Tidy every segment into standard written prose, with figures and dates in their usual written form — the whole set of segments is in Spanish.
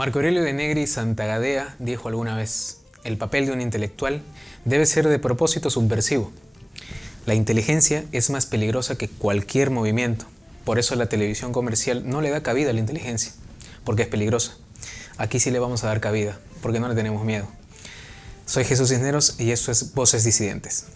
Marco Aurelio de Negri Santagedea dijo alguna vez: el papel de un intelectual debe ser de propósito subversivo. La inteligencia es más peligrosa que cualquier movimiento. Por eso la televisión comercial no le da cabida a la inteligencia, porque es peligrosa. Aquí sí le vamos a dar cabida, porque no le tenemos miedo. Soy Jesús Cisneros y esto es Voces Disidentes.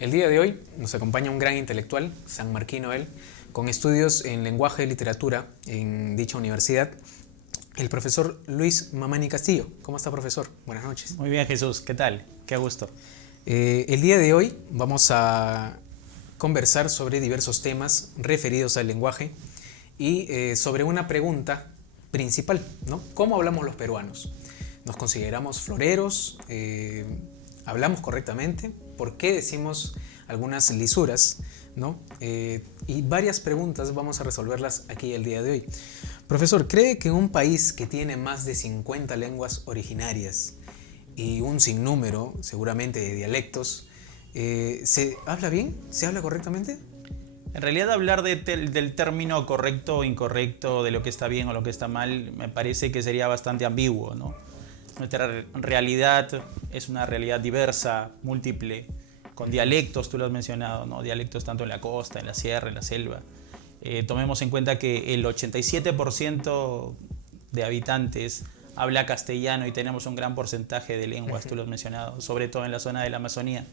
El día de hoy nos acompaña un gran intelectual, sanmarquino él, con estudios en lenguaje y literatura en dicha universidad, el profesor Luis Mamani Castillo. ¿Cómo está, profesor? Buenas noches. Muy bien, Jesús. ¿Qué tal? Qué gusto. El día de hoy vamos a conversar sobre diversos temas referidos al lenguaje y sobre una pregunta principal, ¿no? ¿Cómo hablamos los peruanos? ¿Nos consideramos floreros? ¿Hablamos correctamente? ¿Por qué decimos algunas lisuras? ¿No? Y varias preguntas vamos a resolverlas aquí el día de hoy. Profesor, ¿cree que en un país que tiene más de 50 lenguas originarias y un sinnúmero, seguramente, de dialectos, ¿se habla bien? ¿Se habla correctamente? En realidad hablar del término correcto o incorrecto, de lo que está bien o lo que está mal, me parece que sería bastante ambiguo, ¿no? Nuestra realidad es una realidad diversa, múltiple, con dialectos, tú lo has mencionado, ¿no? Dialectos tanto en la costa, en la sierra, en la selva. Tomemos en cuenta que el 87% de habitantes habla castellano y tenemos un gran porcentaje de lenguas, tú lo has mencionado, sobre todo en la zona de la Amazonía.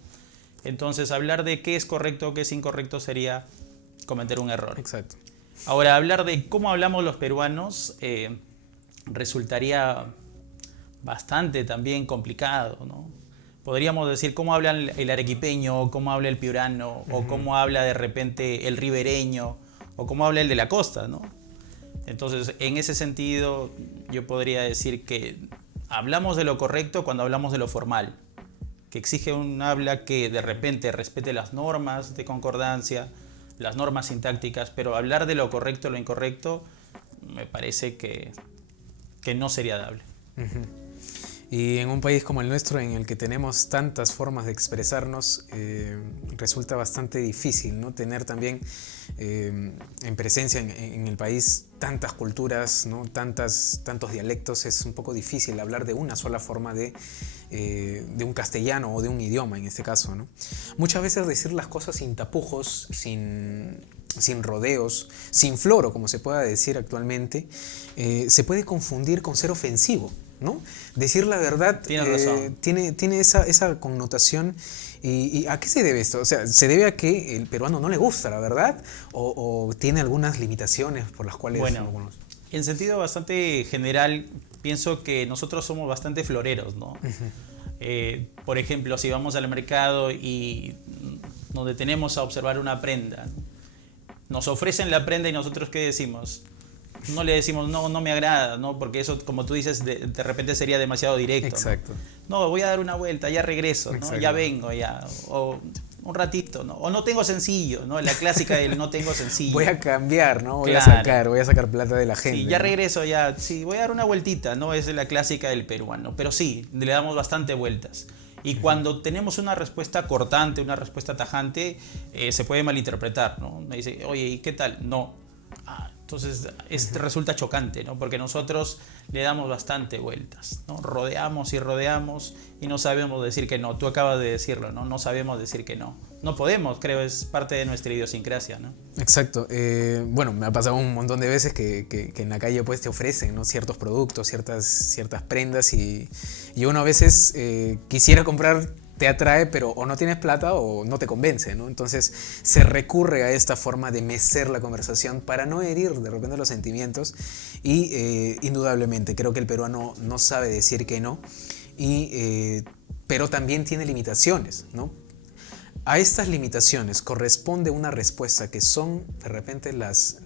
Entonces, hablar de qué es correcto o qué es incorrecto sería cometer un error. Exacto. Ahora, hablar de cómo hablamos los peruanos resultaría bastante también complicado, ¿no? Podríamos decir cómo habla el arequipeño, cómo habla el piurano, o cómo habla de repente el ribereño, o cómo habla el de la costa, ¿no? Entonces, en ese sentido, yo podría decir que hablamos de lo correcto cuando hablamos de lo formal, que exige un habla que de repente respete las normas de concordancia, las normas sintácticas, pero hablar de lo correcto o lo incorrecto me parece que no sería dable. Y en un país como el nuestro, en el que tenemos tantas formas de expresarnos, resulta bastante difícil, ¿no? Tener también en presencia en el país tantas culturas, ¿no? Tantos dialectos. Es un poco difícil hablar de una sola forma de un castellano o de un idioma en este caso, ¿no? Muchas veces decir las cosas sin tapujos, sin rodeos, sin floro, como se pueda decir actualmente, se puede confundir con ser ofensivo, ¿no? Decir la verdad tiene esa connotación. ¿Y a qué se debe esto? O sea, ¿se debe a que el peruano no le gusta la verdad o tiene algunas limitaciones por las cuales bueno, no conoce? En sentido bastante general, pienso que nosotros somos bastante floreros, ¿no? Por ejemplo, si vamos al mercado y nos detenemos a observar una prenda, nos ofrecen la prenda y nosotros ¿qué decimos? No le decimos, no me agrada, ¿no? Porque eso, como tú dices, de repente sería demasiado directo. Exacto. No, voy a dar una vuelta, ya regreso, ¿no? Ya vengo, ya. O un ratito, ¿no? O no tengo sencillo, ¿no? La clásica del no tengo sencillo. Voy a cambiar, ¿no? Voy Claro. a sacar plata de la gente. Sí, ya ¿no? regreso, ya. Sí, voy a dar una vueltita, ¿no? Es la clásica del peruano. Pero sí, le damos bastante vueltas. Y cuando tenemos una respuesta cortante, una respuesta tajante, se puede malinterpretar, ¿no? Me dice, oye, ¿y qué tal? No. Entonces resulta chocante, ¿no? Porque nosotros le damos bastante vueltas, ¿no? Rodeamos y no sabemos decir que no. Tú acabas de decirlo, ¿no? No sabemos decir que no. No podemos, creo, es parte de nuestra idiosincrasia, ¿no? Exacto. Bueno, me ha pasado un montón de veces que en la calle pues te ofrecen, ¿no? Ciertos productos, ciertas prendas y uno a veces quisiera comprar, te atrae, pero o no tienes plata o no te convence, ¿no? Entonces se recurre a esta forma de mecer la conversación para no herir de repente los sentimientos y indudablemente creo que el peruano no sabe decir que no, pero también tiene limitaciones, ¿no? A estas limitaciones corresponde una respuesta que son de repente las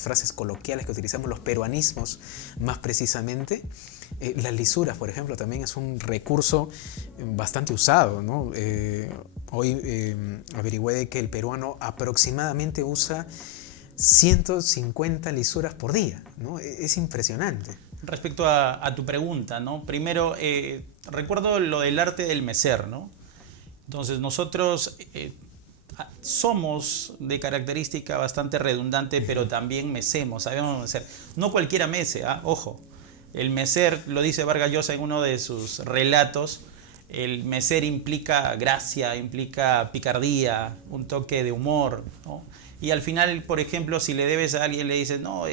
frases coloquiales que utilizamos, los peruanismos más precisamente. Las lisuras, por ejemplo, también es un recurso bastante usado, ¿no? Hoy averigüé de que el peruano aproximadamente usa 150 lisuras por día, ¿no? Es impresionante. Respecto a tu pregunta, ¿no? Primero, recuerdo lo del arte del mecer, ¿no? Entonces nosotros somos de característica bastante redundante, pero también mecemos, sabemos mecer. No cualquiera mece, ojo. El mecer, lo dice Vargas Llosa en uno de sus relatos, el mecer implica gracia, implica picardía, un toque de humor, ¿no? Y al final, por ejemplo, si le debes a alguien, le dices, no,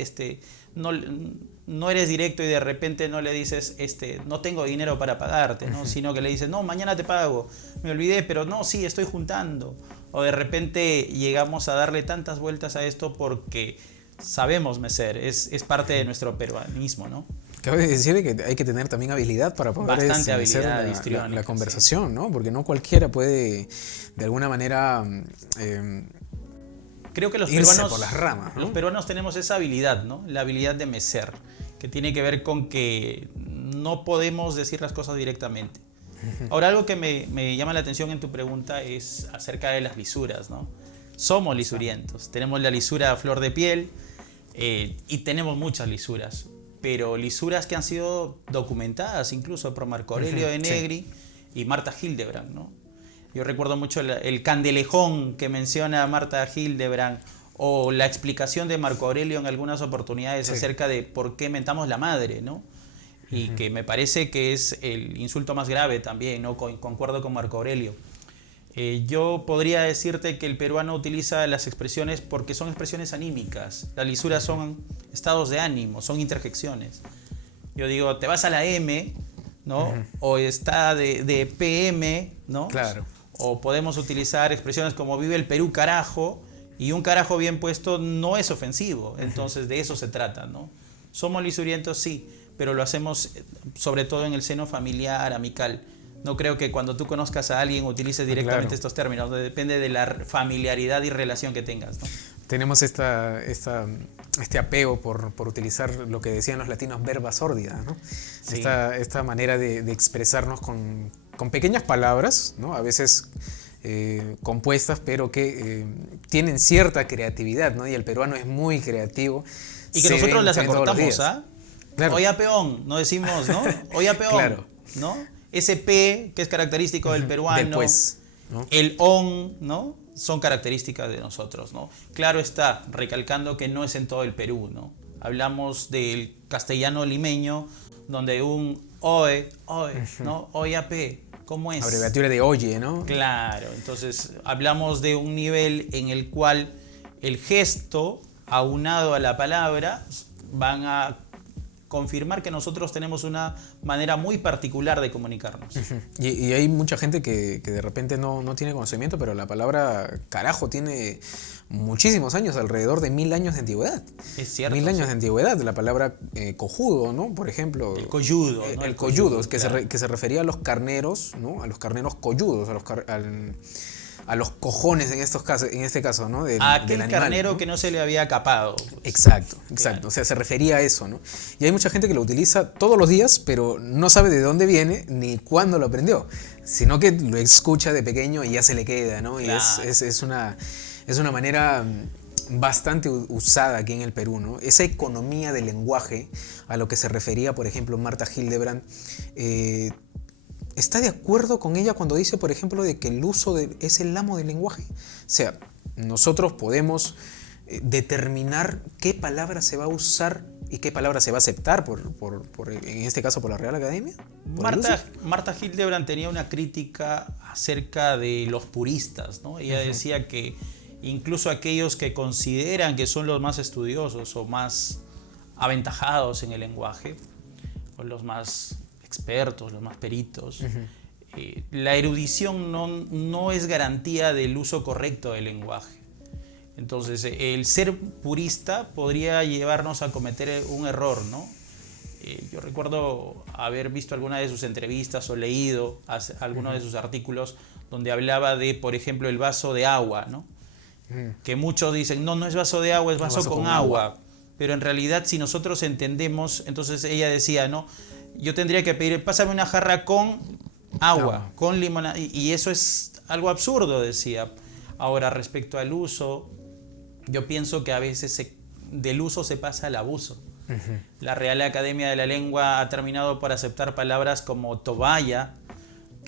no eres directo, y de repente no le dices, no tengo dinero para pagarte, ¿no? Sino que le dices, no, mañana te pago, me olvidé, pero no, sí, estoy juntando. O de repente llegamos a darle tantas vueltas a esto porque sabemos mecer, es parte de nuestro peruanismo, ¿no? Cabe decir que hay que tener también habilidad para poder hacer la conversación, sí, ¿no? Porque no cualquiera puede, de alguna manera, creo que los peruanos, por las ramas, ¿no? Los peruanos tenemos esa habilidad, ¿no? La habilidad de mecer, que tiene que ver con que no podemos decir las cosas directamente. Ahora, algo que me llama la atención en tu pregunta es acerca de las lisuras, ¿no? Somos lisurientos, tenemos la lisura a flor de piel, y tenemos muchas lisuras, pero lisuras que han sido documentadas incluso por Marco Aurelio de Negri, sí, y Marta Hildebrand, ¿no? Yo recuerdo mucho el candelejón que menciona Marta Hildebrand, o la explicación de Marco Aurelio en algunas oportunidades, sí, acerca de por qué mentamos la madre, ¿no? Y que me parece que es el insulto más grave también, ¿no? Concuerdo con Marco Aurelio. Yo podría decirte que el peruano utiliza las expresiones porque son expresiones anímicas. Las lisuras son estados de ánimo, son interjecciones. Yo digo, te vas a la M, ¿no? O está de PM, ¿no? Claro. O podemos utilizar expresiones como vive el Perú, carajo, y un carajo bien puesto no es ofensivo. Entonces de eso se trata, ¿no? Somos lisurientos, sí, pero lo hacemos sobre todo en el seno familiar, amical. No creo que cuando tú conozcas a alguien utilices directamente estos términos. Depende de la familiaridad y relación que tengas, ¿no? Tenemos este apego por utilizar lo que decían los latinos, verba sórdida, ¿no? Sí. Esta manera de expresarnos con pequeñas palabras, ¿no? A veces compuestas, pero que tienen cierta creatividad, ¿no? Y el peruano es muy creativo. Y que nosotros las acortamos, ¿ah? Claro. Oya peón, no decimos, ¿no? Oya peón, claro, ¿no? Ese P, que es característico del peruano, después, ¿no? El on, ¿no? Son características de nosotros, ¿no? Claro está, recalcando que no es en todo el Perú, ¿no? Hablamos del castellano limeño, donde un oe, ¿no? Oya P, ¿cómo es? Abreviatura de oye, ¿no? Claro, entonces hablamos de un nivel en el cual el gesto, aunado a la palabra, van a confirmar que nosotros tenemos una manera muy particular de comunicarnos. Y hay mucha gente que de repente no tiene conocimiento, pero la palabra carajo tiene muchísimos años, alrededor de 1000 años de antigüedad. Es cierto. 1000 años de antigüedad. La palabra cojudo, ¿no? Por ejemplo. El colludo, ¿no? El colludo, claro, que se refería a los carneros, ¿no? A los carneros colludos, a los cojones en este caso, ¿no? A aquel animal, carnero, ¿no? Que no se le había capado. Exacto. Claro. O sea, se refería a eso, ¿no? Y hay mucha gente que lo utiliza todos los días, pero no sabe de dónde viene ni cuándo lo aprendió, sino que lo escucha de pequeño y ya se le queda, ¿no? Claro. Y es una manera bastante usada aquí en el Perú, ¿no? Esa economía del lenguaje a lo que se refería, por ejemplo, Marta Hildebrand, ¿está de acuerdo con ella cuando dice, por ejemplo, de que el uso es el amo del lenguaje? O sea, nosotros podemos determinar qué palabra se va a usar y qué palabra se va a aceptar, en este caso, por la Real Academia. Marta Hildebrand tenía una crítica acerca de los puristas, ¿no? Ella decía que incluso aquellos que consideran que son los más estudiosos o más aventajados en el lenguaje, o los más expertos, los más peritos, la erudición no es garantía del uso correcto del lenguaje. Entonces, el ser purista podría llevarnos a cometer un error, ¿no? Yo recuerdo haber visto alguna de sus entrevistas o leído algunos de sus artículos donde hablaba de, por ejemplo, el vaso de agua, ¿no? Que muchos dicen, no es vaso de agua, es vaso con agua. Pero en realidad, si nosotros entendemos, entonces ella decía, ¿no? Yo tendría que pedir, pásame una jarra con agua, con limonada, y eso es algo absurdo, decía. Ahora, respecto al uso, yo pienso que a veces del uso se pasa al abuso. La Real Academia de la Lengua ha terminado por aceptar palabras como tobaya,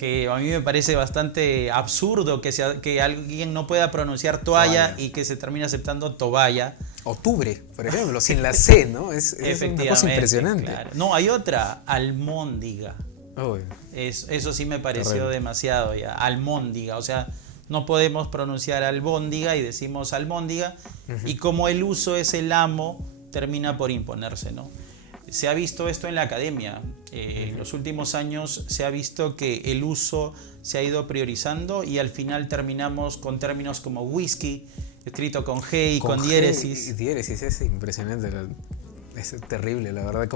que a mí me parece bastante absurdo que alguien no pueda pronunciar toalla y que se termine aceptando toballa. Octubre, por ejemplo, sin la C, ¿no? Es una cosa impresionante. Claro. No, hay otra, almóndiga. Uy. Eso sí me pareció Terrible. demasiado ya, almóndiga, o sea, no podemos pronunciar albóndiga y decimos almóndiga, y como el uso es el amo, termina por imponerse, ¿no? Se ha visto esto en la academia. En los últimos años se ha visto que el uso se ha ido priorizando y al final terminamos con términos como whisky, escrito con G y con diéresis. Y diéresis, es impresionante. Es terrible, la verdad,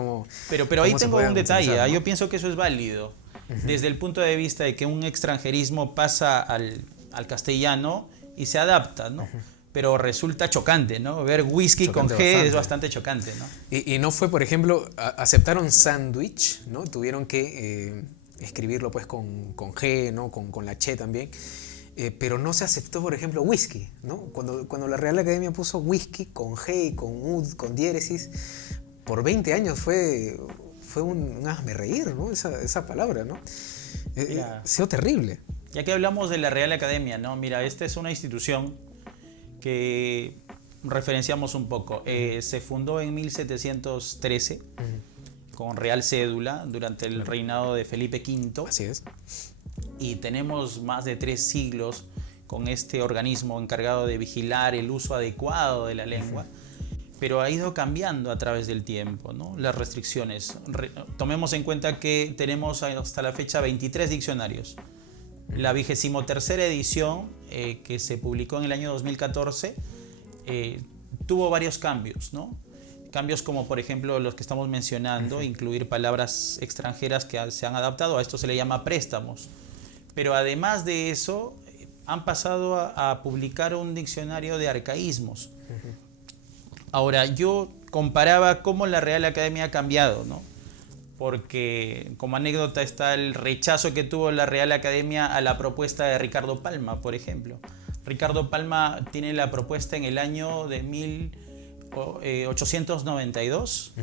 Pero ahí tengo un detalle, utilizar, ¿no? yo pienso que eso es válido. Desde el punto de vista de que un extranjerismo pasa al castellano y se adapta, ¿no? Pero resulta chocante, ¿no? Ver whisky Chocante con G bastante. es bastante chocante, ¿no? Y no fue, por ejemplo, aceptaron sándwich, ¿no? Tuvieron que escribirlo pues con G, ¿no? Con la che también. Pero no se aceptó, por ejemplo, whisky, ¿no? Cuando la Real Academia puso whisky con G, con ud, con diéresis, por 20 años fue un hazme reír, ¿no? Esa palabra, ¿no? Ha sido terrible. Ya que hablamos de la Real Academia, ¿no? Mira, esta es una institución que referenciamos un poco. Se fundó en 1713 con real cédula durante el reinado de Felipe V. Así es. Y tenemos más de 3 siglos con este organismo encargado de vigilar el uso adecuado de la lengua, pero ha ido cambiando a través del tiempo, ¿no? Las restricciones. Tomemos en cuenta que tenemos hasta la fecha 23 diccionarios. La 23ª edición, que se publicó en el año 2014, tuvo varios cambios, ¿no? Cambios como, por ejemplo, los que estamos mencionando, incluir palabras extranjeras que se han adaptado. A esto se le llama préstamos. Pero además de eso, han pasado a publicar un diccionario de arcaísmos. Ahora, yo comparaba cómo la Real Academia ha cambiado, ¿no? Porque como anécdota está el rechazo que tuvo la Real Academia a la propuesta de Ricardo Palma, por ejemplo. Ricardo Palma tiene la propuesta en el año de 1892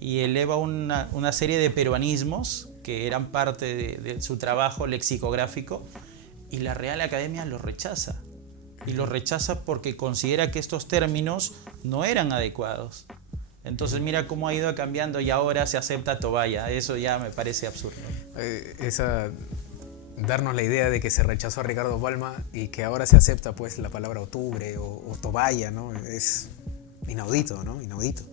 y eleva una serie de peruanismos que eran parte de su trabajo lexicográfico, y la Real Academia los rechaza. Y los rechaza porque considera que estos términos no eran adecuados. Entonces mira cómo ha ido cambiando y ahora se acepta toballa. Eso ya me parece absurdo. Darnos la idea de que se rechazó a Ricardo Palma y que ahora se acepta pues la palabra octubre o toballa, ¿no? Es inaudito, ¿no? Inaudito.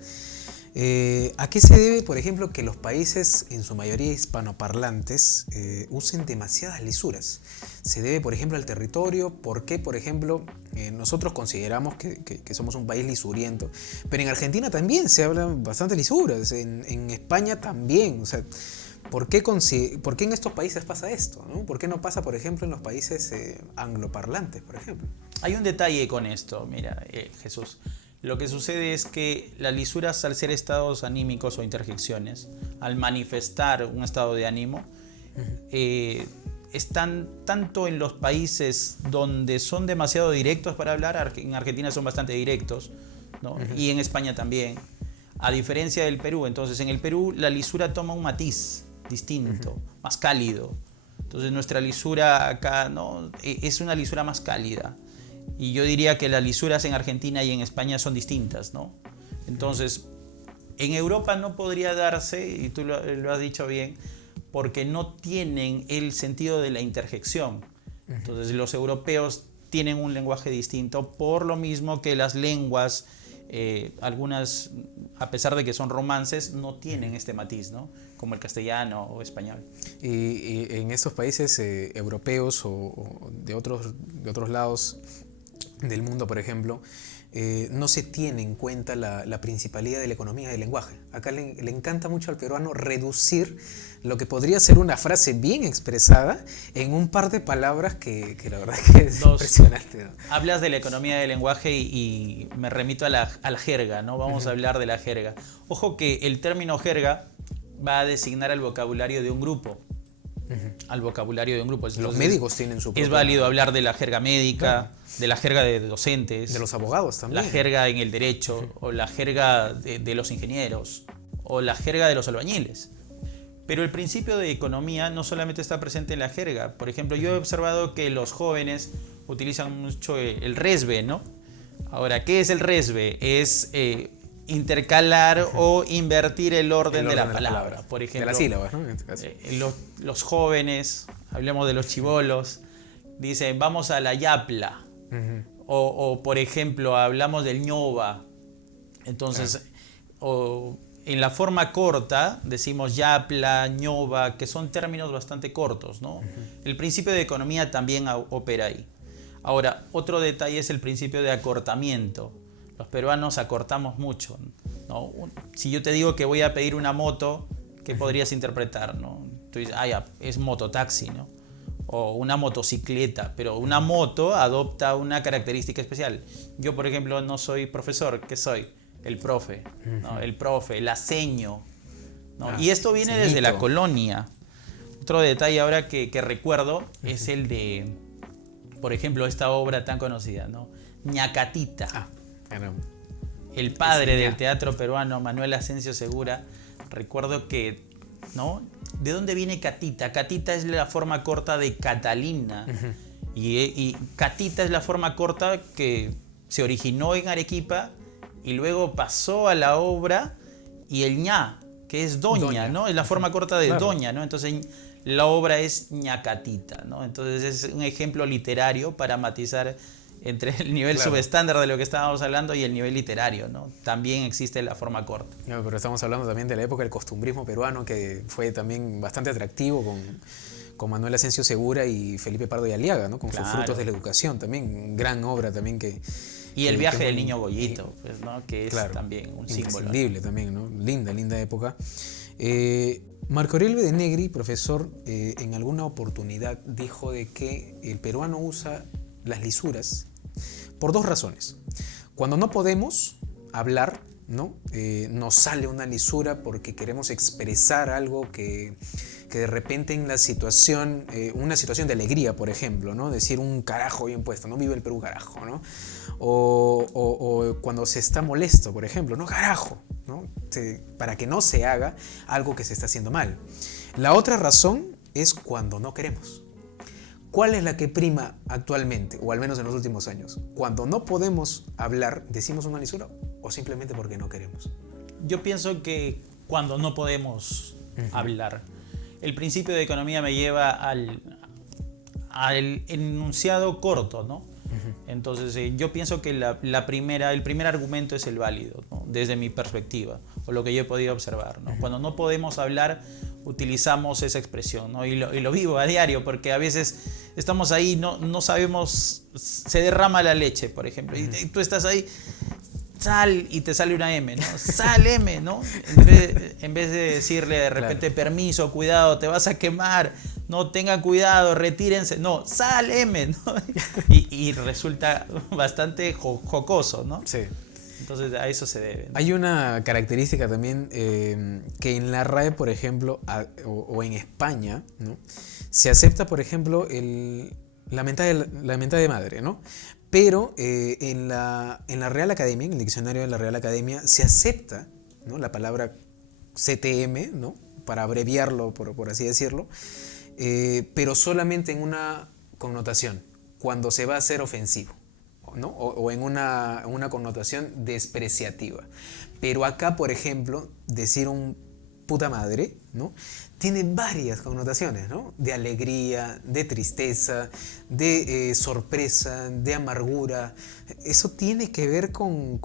¿A qué se debe, por ejemplo, que los países, en su mayoría hispanoparlantes, usen demasiadas lisuras? Se debe, por ejemplo, al territorio. ¿Por qué, por ejemplo, nosotros consideramos que somos un país lisuriento? Pero en Argentina también se hablan bastante lisuras, en España también. O sea, ¿por qué en estos países pasa esto, ¿no? ¿Por qué no pasa, por ejemplo, en los países angloparlantes, por ejemplo? Hay un detalle con esto, mira, Jesús. Lo que sucede es que las lisuras, al ser estados anímicos o interjecciones, al manifestar un estado de ánimo, están tanto en los países donde son demasiado directos para hablar. En Argentina son bastante directos, ¿no? Y en España también, a diferencia del Perú. Entonces en el Perú la lisura toma un matiz distinto, más cálido. Entonces nuestra lisura acá, ¿no? Es una lisura más cálida. Y yo diría que las lisuras en Argentina y en España son distintas, ¿no? Entonces, en Europa no podría darse, y tú lo has dicho bien, porque no tienen el sentido de la interjección. Entonces, los europeos tienen un lenguaje distinto, por lo mismo que las lenguas, algunas, a pesar de que son romances, no tienen este matiz, ¿no? Como el castellano o español. Y en estos países europeos o de otros lados del mundo, por ejemplo, no se tiene en cuenta la principalidad de la economía del lenguaje. Acá le encanta mucho al peruano reducir lo que podría ser una frase bien expresada en un par de palabras que la verdad es que es impresionante, ¿no? Hablas de la economía del lenguaje y me remito a la jerga, ¿no? Vamos a hablar de la jerga. Ojo que el término jerga va a designar al vocabulario de un grupo. Al vocabulario de un grupo. Entonces, los médicos tienen su propia... Es válido hablar de la jerga médica, de la jerga de docentes, de los abogados también, la jerga en el derecho, o la jerga de los ingenieros, o la jerga de los albañiles. Pero el principio de economía no solamente está presente en la jerga. Por ejemplo, yo he observado que los jóvenes utilizan mucho el resbe, ¿no? Ahora, ¿qué es el resbe? Es intercalar o invertir el orden de la palabra. Por ejemplo, de las sílabas, ¿no? En este caso. Los jóvenes, hablemos de los chibolos, dicen vamos a la yapla. O por ejemplo, hablamos del ñoba. Entonces, en la forma corta decimos yapla, ñoba, que son términos bastante cortos, ¿no? El principio de economía también opera ahí. Ahora, otro detalle es el principio de acortamiento. Los peruanos acortamos mucho, ¿no? Si yo te digo que voy a pedir una moto, ¿qué podrías interpretar, no? Tú dices, ya, es mototaxi, ¿no? O una motocicleta, pero una moto adopta una característica especial. Yo, por ejemplo, no soy profesor, ¿qué soy? El profe, ¿no? El profe, el aceño, ¿no? Y esto viene desde la colonia. Otro detalle ahora que recuerdo es el de, por ejemplo, esta obra tan conocida, ¿no? Ñacatita. El padre del teatro peruano, Manuel Asensio Segura, recuerdo que, ¿no? ¿De dónde viene Catita? Catita es la forma corta de Catalina. Y Catita es la forma corta que se originó en Arequipa y luego pasó a la obra, y el ña, que es doña, ¿no? Es la forma corta de doña, ¿no? Entonces la obra es Ñacatita, ¿no? Entonces es un ejemplo literario para matizar entre el nivel subestándar de lo que estábamos hablando y el nivel literario, ¿no? También existe la forma corta. No, pero estamos hablando también de la época del costumbrismo peruano, que fue también bastante atractivo con Manuel Asensio Segura y Felipe Pardo y Aliaga, ¿no? Con sus frutos de la educación también, gran obra también que... Y el viaje del niño Goyito, pues, ¿no? Que es también un símbolo. Imprescindible también, ¿no? Linda época. Marco Aurelio de Negri, profesor, en alguna oportunidad dijo de que el peruano usa las lisuras por dos razones. Cuando no podemos hablar, ¿no? Nos sale una lisura porque queremos expresar algo que de repente en la situación, una situación de alegría, por ejemplo, ¿no? Decir un carajo bien puesto, no vive el Perú carajo, ¿no? O cuando se está molesto, por ejemplo, no carajo, ¿no? Para que no se haga algo que se está haciendo mal. La otra razón es cuando no queremos. ¿Cuál es la que prima actualmente, o al menos en los últimos años? Cuando no podemos hablar, ¿decimos una lisura o simplemente porque no queremos? Yo pienso que cuando no podemos hablar. El principio de economía me lleva al enunciado corto, ¿no? Entonces yo pienso que el primer argumento es el válido, ¿no? Desde mi perspectiva, o lo que yo he podido observar, ¿no? Cuando no podemos hablar, utilizamos esa expresión, ¿no? Y lo vivo a diario, porque a veces estamos ahí, no sabemos, se derrama la leche, por ejemplo, y tú estás ahí, sal, y te sale una M, ¿no? Sal M, ¿no? En vez de decirle de repente, permiso, cuidado, te vas a quemar, no, tengan cuidado, retírense, no, sal M, ¿no? Y resulta bastante jocoso, ¿no? Sí. Entonces a eso se debe, ¿no? Hay una característica también que en la RAE, por ejemplo, o en España, ¿no? Se acepta, por ejemplo, la mentada de madre, ¿no? Pero en la Real Academia, en el diccionario de la Real Academia, se acepta, ¿no? La palabra CTM, ¿no? Para abreviarlo, por así decirlo, pero solamente en una connotación, cuando se va a ser ofensivo, ¿no? O en una connotación despreciativa. Pero acá, por ejemplo, decir un puta madre, ¿no? Tiene varias connotaciones, ¿no? De alegría, de tristeza, de sorpresa, de amargura. Eso tiene que ver con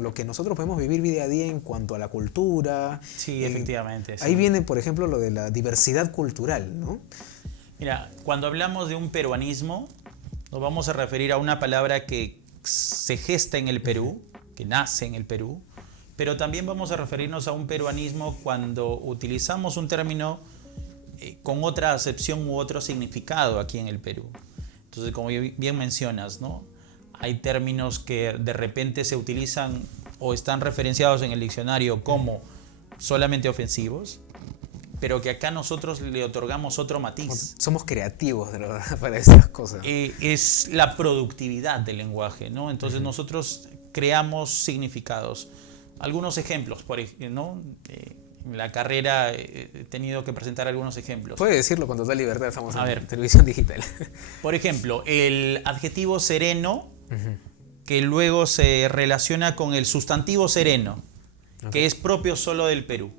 lo que nosotros podemos vivir día a día en cuanto a la cultura. Sí, efectivamente. Sí. Ahí viene, por ejemplo, lo de la diversidad cultural, ¿no? Mira, cuando hablamos de un peruanismo, nos vamos a referir a una palabra que se gesta en el Perú, que nace en el Perú, pero también vamos a referirnos a un peruanismo cuando utilizamos un término con otra acepción u otro significado aquí en el Perú. Entonces, como bien mencionas, ¿no? Hay términos que de repente se utilizan o están referenciados en el diccionario como solamente ofensivos, pero que acá nosotros le otorgamos otro matiz. Somos creativos para esas cosas. Es la productividad del lenguaje, ¿no? Entonces nosotros creamos significados. Algunos ejemplos, ¿no? En la carrera he tenido que presentar algunos ejemplos. Puede decirlo con total libertad, estamos A en ver. televisión digital. Por ejemplo, el adjetivo sereno, que luego se relaciona con el sustantivo sereno, que es propio solo del Perú.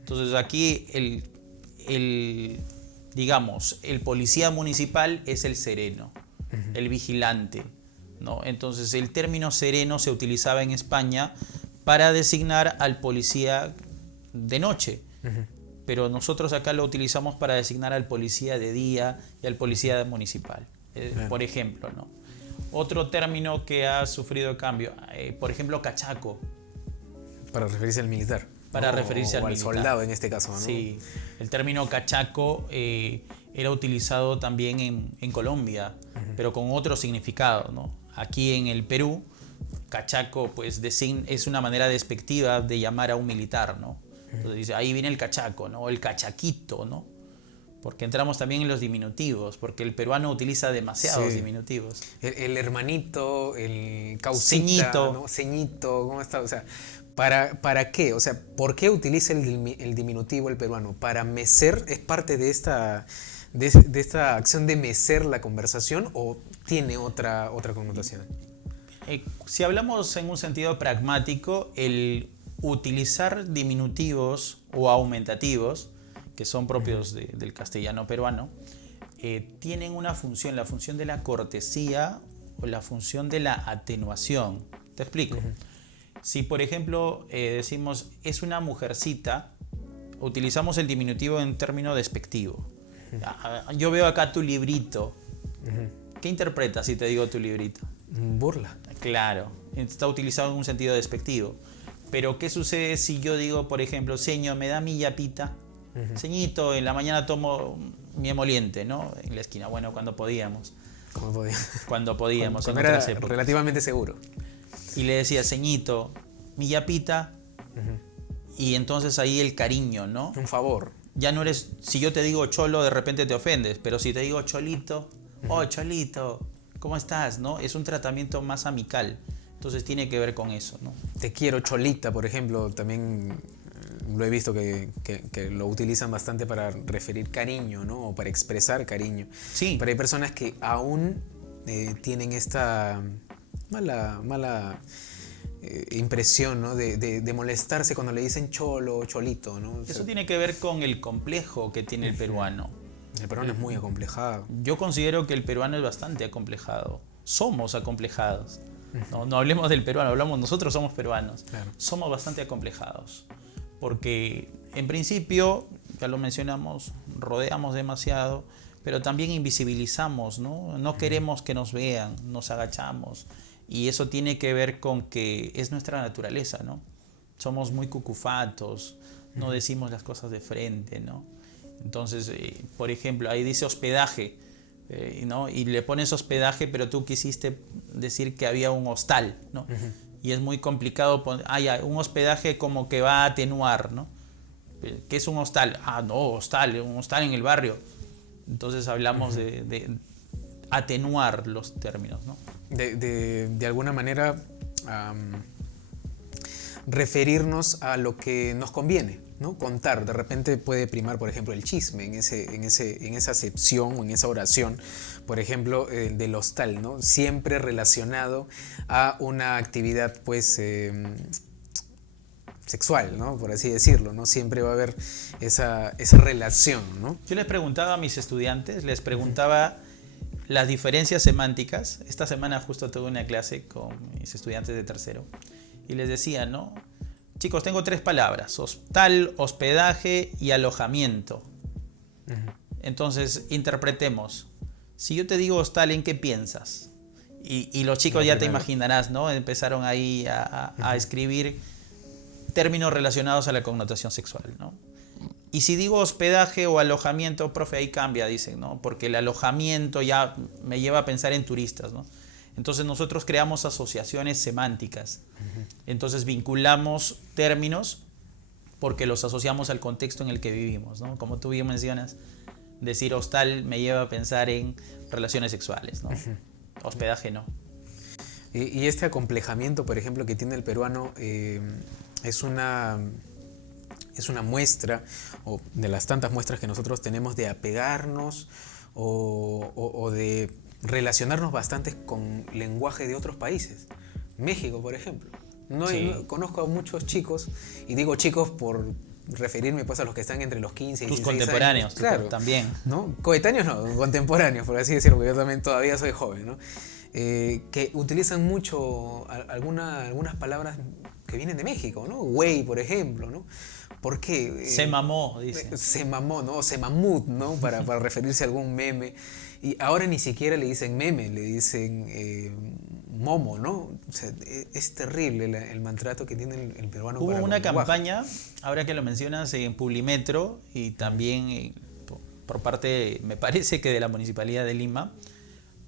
Entonces aquí digamos, el policía municipal es el sereno, el vigilante, ¿no? Entonces el término sereno se utilizaba en España para designar al policía de noche. Pero nosotros acá lo utilizamos para designar al policía de día y al policía municipal, por ejemplo, ¿no? Otro término que ha sufrido cambio, por ejemplo, cachaco. Para referirse al militar. Para referirse al o al militar. soldado en este caso, ¿no? Sí, el término cachaco era utilizado también en Colombia, pero con otro significado, ¿no? Aquí en el Perú, cachaco pues es una manera despectiva de llamar a un militar, ¿no? Entonces dice, ahí viene el cachaco, ¿no? El cachaquito, ¿no? Porque entramos también en los diminutivos, porque el peruano utiliza demasiados diminutivos. El hermanito, el causita, Ceñito. ¿no? Ceñito, ¿cómo está? O sea, ¿para qué? O sea, ¿por qué utiliza el diminutivo el peruano? ¿Para mecer? ¿Es parte de esta acción de mecer la conversación o tiene otra connotación? Si hablamos en un sentido pragmático, el utilizar diminutivos o aumentativos, que son propios del castellano peruano, tienen una función, la función de la cortesía o la función de la atenuación. Te explico. Si, por ejemplo, decimos es una mujercita, utilizamos el diminutivo en término despectivo. Yo veo acá tu librito. ¿Qué interpretas si te digo tu librito? Burla. Claro, está utilizado en un sentido despectivo. Pero ¿qué sucede si yo digo, por ejemplo, señor, me da mi yapita? Ceñito, en la mañana tomo mi emoliente, ¿no? En la esquina, bueno, cuando podíamos. ¿Cómo podía? Cuando podíamos, cuando en era otras épocas. relativamente seguro. Y le decía, ceñito, mi yapita. Y entonces ahí el cariño, ¿no? Un favor. Ya no eres, si yo te digo cholo, de repente te ofendes, pero si te digo cholito, oh, cholito, ¿cómo estás? ¿No? Es un tratamiento más amical. Entonces tiene que ver con eso, ¿no? Te quiero, cholita, por ejemplo, también lo he visto que lo utilizan bastante para referir cariño, ¿no? O para expresar cariño. Sí. Pero hay personas que aún tienen esta mala impresión, ¿no? de molestarse cuando le dicen cholo o cholito, ¿no? O sea, Eso tiene que ver con el complejo que tiene el peruano. el peruano es muy acomplejado. Yo considero que el peruano es bastante acomplejado. Somos acomplejados. No hablemos del peruano, nosotros somos peruanos. Claro. Somos bastante acomplejados. Porque en principio, ya lo mencionamos, rodeamos demasiado, pero también invisibilizamos, ¿no? No queremos que nos vean, nos agachamos. Y eso tiene que ver con que es nuestra naturaleza, ¿no? Somos muy cucufatos, no decimos las cosas de frente, ¿no? Entonces, por ejemplo, ahí dice hospedaje, ¿no? Y le pones hospedaje, pero tú quisiste decir que había un hostal, ¿no? Y es muy complicado poner, un hospedaje como que va a atenuar, ¿no? ¿Qué es un hostal? No, un hostal en el barrio. Entonces hablamos de atenuar los términos, ¿no? De alguna manera referirnos a lo que nos conviene, ¿no? Contar, de repente puede primar, por ejemplo, el chisme en esa acepción o en esa oración, por ejemplo, del hostal, ¿no? Siempre relacionado a una actividad, pues, sexual, ¿no? Por así decirlo, ¿no? Siempre va a haber esa relación, ¿no? Yo les preguntaba a mis estudiantes, las diferencias semánticas. Esta semana justo tuve una clase con mis estudiantes de tercero y les decía, ¿no? Chicos, tengo 3 palabras: hostal, hospedaje y alojamiento. Entonces, interpretemos. Si yo te digo hostal, ¿en qué piensas? Y los chicos ya te imaginarás, ¿no? Empezaron ahí a escribir términos relacionados a la connotación sexual, ¿no? Y si digo hospedaje o alojamiento, profe, ahí cambia, dicen, ¿no? Porque el alojamiento ya me lleva a pensar en turistas, ¿no? Entonces nosotros creamos asociaciones semánticas. Entonces vinculamos términos porque los asociamos al contexto en el que vivimos, ¿no? Como tú bien mencionas, decir hostal me lleva a pensar en relaciones sexuales, ¿no? Hospedaje no. Y este acomplejamiento, por ejemplo, que tiene el peruano es es una muestra, o de las tantas muestras que nosotros tenemos de apegarnos o de relacionarnos bastante con lenguaje de otros países. México, por ejemplo. Conozco a muchos chicos, y digo chicos por referirme pues a los que están entre los 15 y 16 años. Tus contemporáneos, claro, también. ¿No? Coetáneos no, contemporáneos, por así decirlo, porque yo también todavía soy joven, ¿no? Que utilizan mucho algunas palabras que vienen de México, ¿no? Güey, por ejemplo, ¿no? ¿Por qué? Se mamó, dice. Se mamó, ¿no? Se mamut, ¿no? Para referirse a algún meme. Y ahora ni siquiera le dicen meme, le dicen momo, ¿no? O sea, es terrible el maltrato que tiene el peruano. Hubo una campaña, ahora que lo mencionas, en Publimetro y también por parte, me parece que de la Municipalidad de Lima,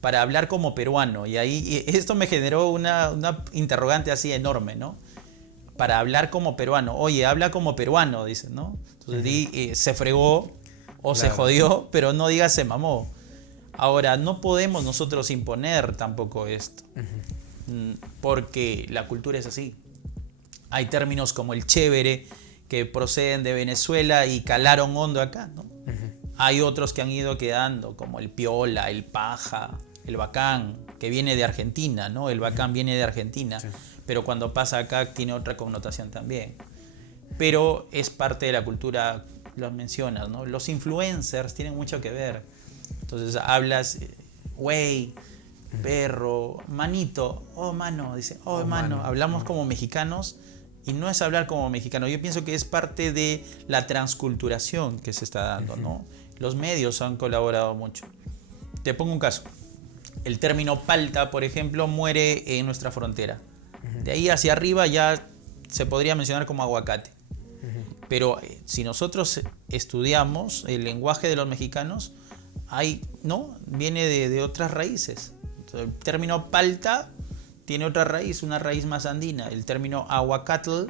para hablar como peruano. Y ahí esto me generó una interrogante así enorme, ¿no? Para hablar como peruano. Oye, habla como peruano, dicen, ¿no? Entonces se fregó o se jodió, pero no digas se mamó. Ahora, no podemos nosotros imponer tampoco esto, porque la cultura es así. Hay términos como el chévere que proceden de Venezuela y calaron hondo acá, ¿no? Hay otros que han ido quedando, como el piola, el paja, el bacán, que viene de Argentina, ¿no? El bacán viene de Argentina, sí. Pero cuando pasa acá tiene otra connotación también. Pero es parte de la cultura, lo mencionas, ¿no? Los influencers tienen mucho que ver. Entonces hablas, güey, perro, manito, oh mano, dice, oh mano. Hablamos como mexicanos y no es hablar como mexicano. Yo pienso que es parte de la transculturación que se está dando, ¿no? Los medios han colaborado mucho. Te pongo un caso. El término palta, por ejemplo, muere en nuestra frontera. De ahí hacia arriba ya se podría mencionar como aguacate. Pero si nosotros estudiamos el lenguaje de los mexicanos, ¿no? Viene de otras raíces. Entonces, el término palta tiene otra raíz, una raíz más andina. El término aguacatl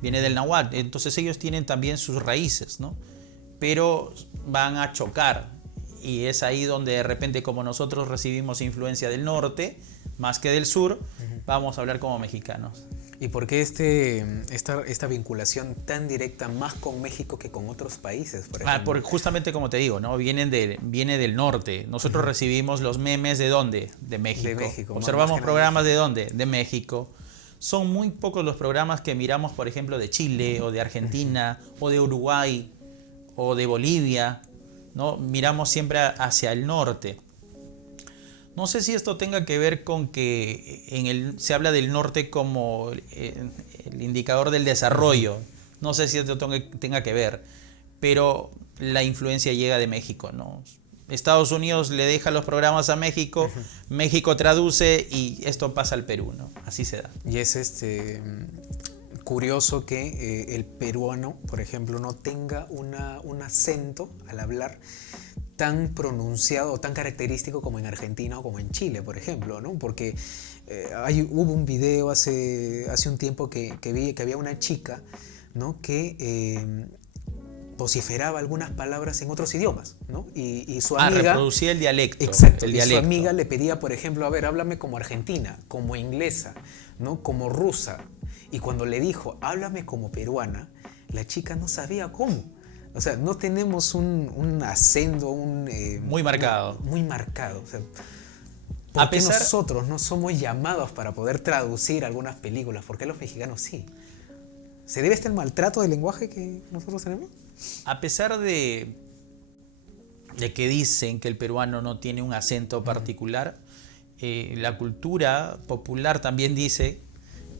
viene del náhuatl. Entonces ellos tienen también sus raíces, ¿no? Pero van a chocar. Y es ahí donde de repente, como nosotros recibimos influencia del norte más que del sur, vamos a hablar como mexicanos. ¿Y por qué esta vinculación tan directa más con México que con otros países, por ejemplo? Porque justamente como te digo, ¿no? Viene del norte. Nosotros recibimos los memes ¿de dónde? De México. De México. Observamos programas ¿de dónde? De México. Son muy pocos los programas que miramos, por ejemplo, de Chile o de Argentina o de Uruguay o de Bolivia, ¿no? Miramos siempre hacia el norte. No sé si esto tenga que ver con que se habla del norte como el indicador del desarrollo. No sé si esto tenga que ver, pero la influencia llega de México, ¿no? Estados Unidos le deja los programas a México, México traduce y esto pasa al Perú, ¿no? Así se da. Y es curioso que el peruano, por ejemplo, no tenga un acento al hablar tan pronunciado o tan característico como en Argentina o como en Chile, por ejemplo, ¿no? Porque hubo un video hace un tiempo que vi que había una chica, ¿no? Que vociferaba algunas palabras en otros idiomas, ¿no? Y su amiga reproducía el dialecto. Exacto. El y dialecto. Su amiga le pedía, por ejemplo, a ver, háblame como argentina, como inglesa, ¿no? Como rusa. Y cuando le dijo, háblame como peruana, la chica no sabía cómo. O sea, no tenemos un acento muy marcado. Muy marcado. O sea, ¿por qué nosotros no somos llamados para poder traducir algunas películas? ¿Por qué los mexicanos sí? ¿Se debe el maltrato del lenguaje que nosotros tenemos? A pesar de que dicen que el peruano no tiene un acento particular, la cultura popular también dice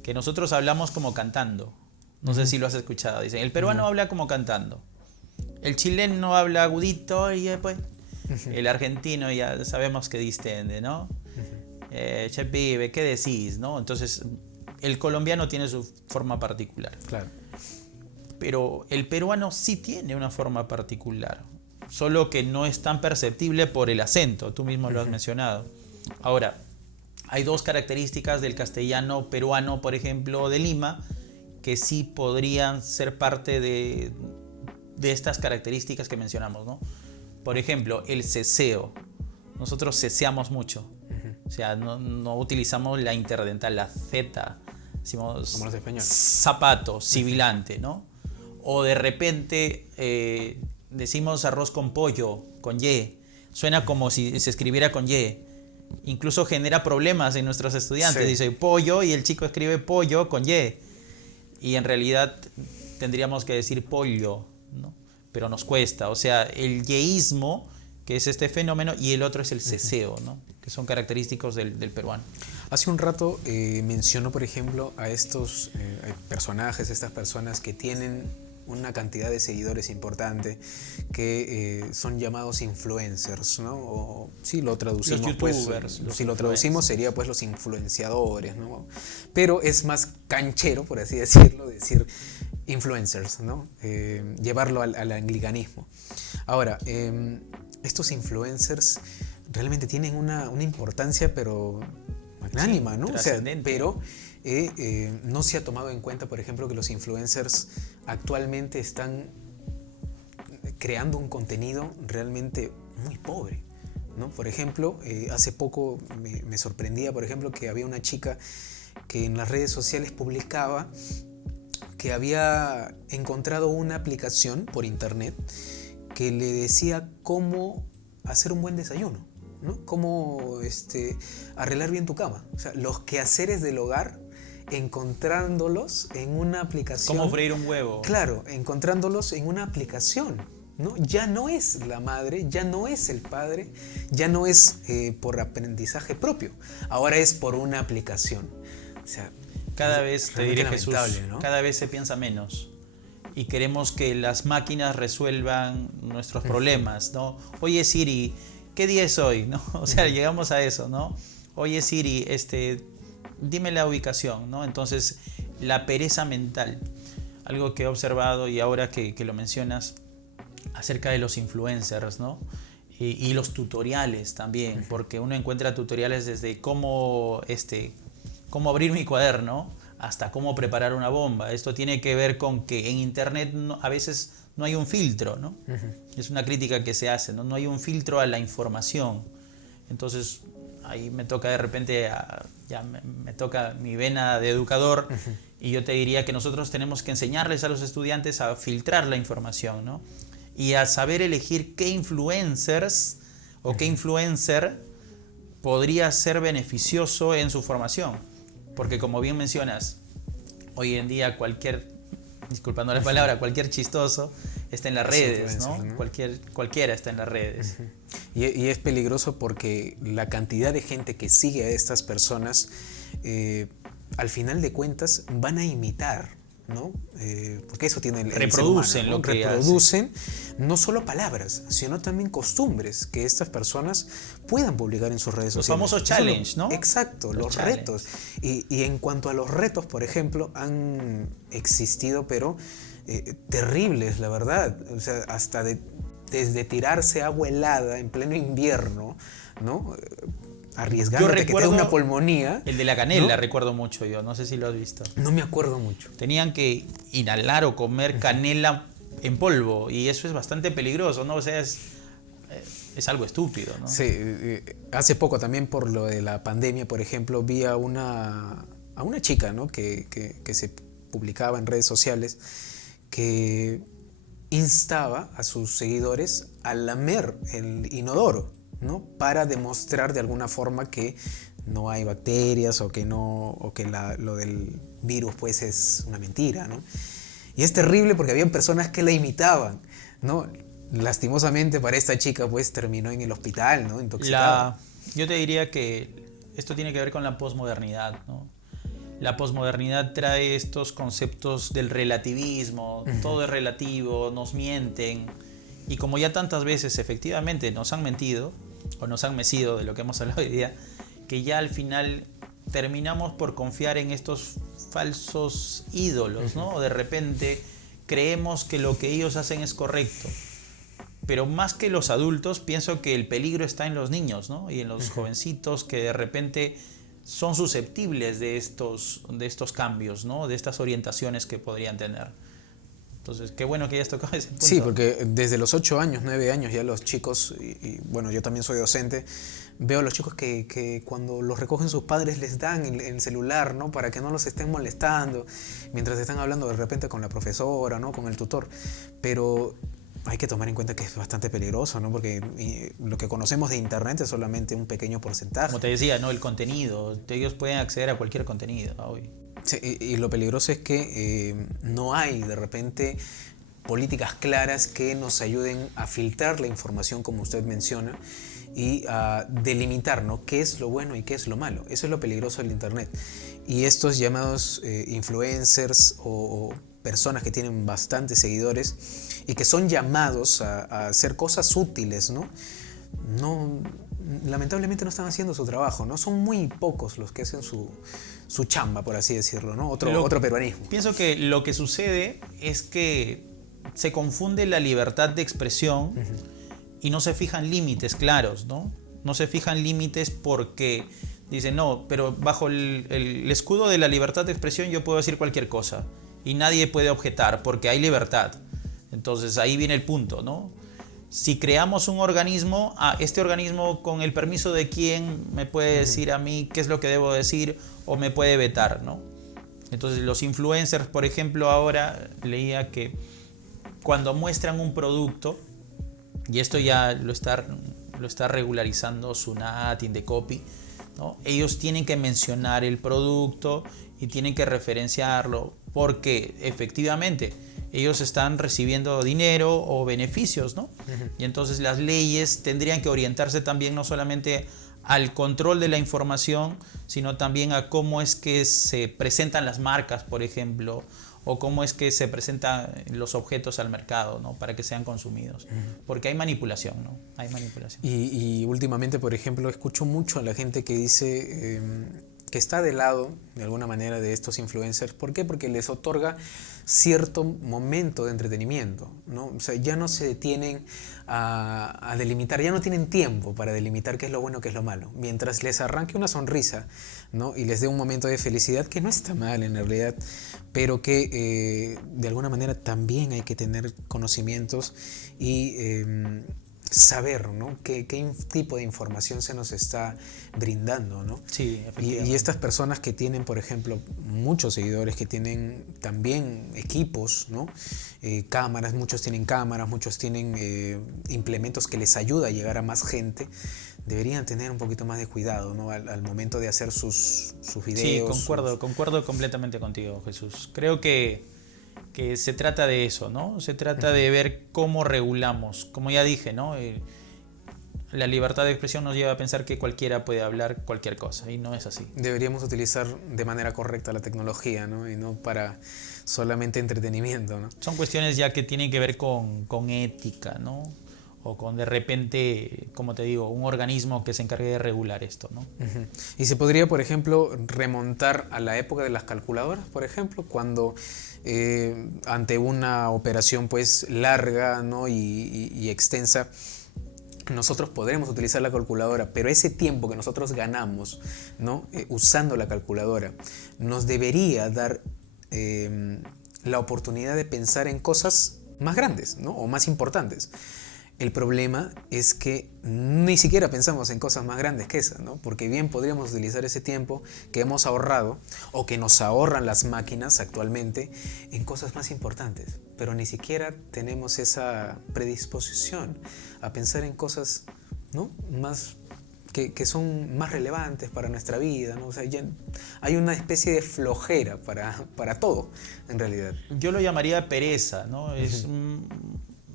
que nosotros hablamos como cantando. No sé si lo has escuchado. Dicen, el peruano habla como cantando. El chileno habla agudito y después el argentino ya sabemos que distende, ¿no? Che pibe, ¿qué decís? ¿No? Entonces el colombiano tiene su forma particular. Claro. Pero el peruano sí tiene una forma particular, solo que no es tan perceptible por el acento, tú mismo lo has mencionado. Ahora, hay dos características del castellano peruano, por ejemplo, de Lima, que sí podrían ser parte de estas características que mencionamos, ¿no? Por ejemplo, el ceseo. Nosotros ceseamos mucho. O sea, no utilizamos la interdental, la Z. Decimos como los españoles. Zapato, sibilante, ¿no? O de repente decimos arroz con pollo, con Y. Suena como si se escribiera con Y. Incluso genera problemas en nuestros estudiantes. Sí. Dice pollo y el chico escribe pollo con Y. Y en realidad tendríamos que decir pollo, ¿no? Pero nos cuesta. O sea, el yeísmo, que es este fenómeno, y el otro es el ceseo, ¿no? Que son característicos del peruano. Hace un rato mencionó, por ejemplo, a estos personajes, estas personas que tienen una cantidad de seguidores importante, que son llamados influencers, ¿no? O si lo traducimos, Los youtubers, si lo traducimos sería pues los influenciadores, ¿no? Pero es más canchero, por así decirlo, decir influencers, ¿no? Llevarlo al anglicanismo. Ahora, estos influencers realmente tienen una importancia, pero magnánima, Sí, ¿no? O sea, pero no se ha tomado en cuenta, por ejemplo, que los influencers actualmente están creando un contenido realmente muy pobre, ¿no? Por ejemplo, hace poco me sorprendía, por ejemplo, que había una chica que en las redes sociales publicaba que había encontrado una aplicación por internet que le decía cómo hacer un buen desayuno, ¿no? Cómo arreglar bien tu cama. O sea, los quehaceres del hogar, encontrándolos en una aplicación. ¿Cómo freír un huevo? Claro, encontrándolos en una aplicación, ¿no? Ya no es la madre, ya no es el padre, ya no es por aprendizaje propio. Ahora es por una aplicación. O sea, cada vez, te diré, Jesús, ¿no? cada vez se piensa menos. Y queremos que las máquinas resuelvan nuestros problemas, ¿no? Oye Siri, ¿qué día es hoy? ¿No? O sea, llegamos a eso, ¿no? Oye Siri, dime la ubicación, ¿no? Entonces, la pereza mental, algo que he observado y ahora que lo mencionas, acerca de los influencers, ¿no? Y los tutoriales también, porque uno encuentra tutoriales desde cómo abrir mi cuaderno hasta cómo preparar una bomba. Esto tiene que ver con que en internet a veces no hay un filtro, ¿no? Es una crítica que se hace, ¿no? No hay un filtro a la información. Entonces ahí me toca de repente, me toca mi vena de educador, y yo te diría que nosotros tenemos que enseñarles a los estudiantes a filtrar la información, ¿no? Y a saber elegir qué influencers o qué influencer podría ser beneficioso en su formación. Porque como bien mencionas, hoy en día disculpando la palabra, cualquier chistoso está en las redes, ¿no? Cualquiera está en las redes. Y es peligroso porque la cantidad de gente que sigue a estas personas, al final de cuentas, van a imitar, ¿no? Porque eso tiene el reproducen ser humano, ¿no? lo que reproducen no solo palabras, sino también costumbres que estas personas puedan publicar en sus redes sociales. Los famosos challenge, ¿no? Exacto, los retos. Y en cuanto a los retos, por ejemplo, han existido, pero terribles, la verdad. O sea, hasta desde tirarse agua helada en pleno invierno, ¿no? Arriesgando que te dé una pulmonía. El de la canela, ¿no? Recuerdo mucho yo, no sé si lo has visto. No me acuerdo mucho. Tenían que inhalar o comer canela en polvo, y eso es bastante peligroso, ¿no? O sea, es algo estúpido, ¿no? Sí, hace poco también por lo de la pandemia, por ejemplo, vi a una chica, ¿no? que se publicaba en redes sociales, que instaba a sus seguidores a lamer el inodoro, ¿no? Para demostrar de alguna forma que no hay bacterias o que lo del virus pues es una mentira, ¿no? Y es terrible porque habían personas que la imitaban, ¿no? Lastimosamente para esta chica pues terminó en el hospital, ¿no? Intoxicada. Yo te diría que esto tiene que ver con la posmodernidad, ¿no? La posmodernidad trae estos conceptos del relativismo, todo es relativo, nos mienten, y como ya tantas veces efectivamente nos han mentido o nos han mecido de lo que hemos hablado hoy día, que ya al final terminamos por confiar en estos falsos ídolos, ¿no? De repente creemos que lo que ellos hacen es correcto. Pero más que los adultos, pienso que el peligro está en los niños, ¿no? Y en los jovencitos que de repente son susceptibles de estos cambios, ¿no? De estas orientaciones que podrían tener. Entonces, qué bueno que hayas tocado ese punto. Sí, porque desde los 8 años, 9 años ya los chicos, y bueno, yo también soy docente, veo a los chicos que cuando los recogen sus padres les dan el celular, ¿no? Para que no los estén molestando, mientras están hablando de repente con la profesora, ¿no? Con el tutor. Pero hay que tomar en cuenta que es bastante peligroso, ¿no? Porque lo que conocemos de Internet es solamente un pequeño porcentaje. Como te decía, ¿no? El contenido. Ellos pueden acceder a cualquier contenido hoy. Sí, y lo peligroso es que no hay de repente políticas claras que nos ayuden a filtrar la información, como usted menciona, y a delimitar, ¿no? Qué es lo bueno y qué es lo malo. Eso es lo peligroso del Internet. Y estos llamados influencers o personas que tienen bastantes seguidores y que son llamados a hacer cosas útiles, ¿no? Lamentablemente no están haciendo su trabajo, ¿no? Son muy pocos los que hacen su chamba, por así decirlo, ¿no? Otro peruanismo. Pienso que lo que sucede es que se confunde la libertad de expresión y no se fijan límites claros, ¿no? No se fijan límites porque dicen, no, pero bajo el escudo de la libertad de expresión yo puedo decir cualquier cosa y nadie puede objetar porque hay libertad. Entonces ahí viene el punto, ¿no? Si creamos un organismo, este organismo con el permiso de quién me puede decir a mí qué es lo que debo decir o me puede vetar, ¿no? Entonces los influencers, por ejemplo, ahora leía que cuando muestran un producto, y esto ya lo está regularizando Sunat, Indecopi, ¿no? Ellos tienen que mencionar el producto y tienen que referenciarlo porque efectivamente ellos están recibiendo dinero o beneficios, ¿no? Y entonces las leyes tendrían que orientarse también no solamente al control de la información, sino también a cómo es que se presentan las marcas, por ejemplo, o cómo es que se presentan los objetos al mercado, ¿no? Para que sean consumidos. Porque hay manipulación, ¿no? Hay manipulación. Y últimamente, por ejemplo, escucho mucho a la gente que dice que está de lado, de alguna manera, de estos influencers. ¿Por qué? Porque les otorga cierto momento de entretenimiento, ¿no? O sea, ya no se detienen a delimitar, ya no tienen tiempo para delimitar qué es lo bueno, qué es lo malo. Mientras les arranque una sonrisa, ¿no? Y les dé un momento de felicidad, que no está mal en realidad, pero que de alguna manera también hay que tener conocimientos y saber, ¿no? qué tipo de información se nos está brindando, ¿no? Sí, efectivamente. Y estas personas que tienen, por ejemplo, muchos seguidores, que tienen también equipos, ¿no? Cámaras, muchos tienen implementos que les ayuda a llegar a más gente, deberían tener un poquito más de cuidado, ¿no? Al momento de hacer sus videos. Sí, concuerdo completamente contigo, Jesús. Creo que se trata de eso, ¿no? Se trata de ver cómo regulamos. Como ya dije, ¿no? La libertad de expresión nos lleva a pensar que cualquiera puede hablar cualquier cosa, y no es así. Deberíamos utilizar de manera correcta la tecnología, ¿no? Y no para solamente entretenimiento, ¿no? Son cuestiones ya que tienen que ver con ética, ¿no? O con, de repente, como te digo, un organismo que se encargue de regular esto, ¿no? Y se podría, por ejemplo, remontar a la época de las calculadoras, por ejemplo, cuando ante una operación pues larga, ¿no? y extensa, nosotros podremos utilizar la calculadora, pero ese tiempo que nosotros ganamos, ¿no? Usando la calculadora, nos debería dar la oportunidad de pensar en cosas más grandes, ¿no? O más importantes. El problema es que ni siquiera pensamos en cosas más grandes que esa, ¿no? Porque bien podríamos utilizar ese tiempo que hemos ahorrado o que nos ahorran las máquinas actualmente en cosas más importantes, pero ni siquiera tenemos esa predisposición a pensar en cosas, ¿no? más que son más relevantes para nuestra vida, ¿no? O sea, ya hay una especie de flojera para todo, en realidad. Yo lo llamaría pereza, ¿no? Es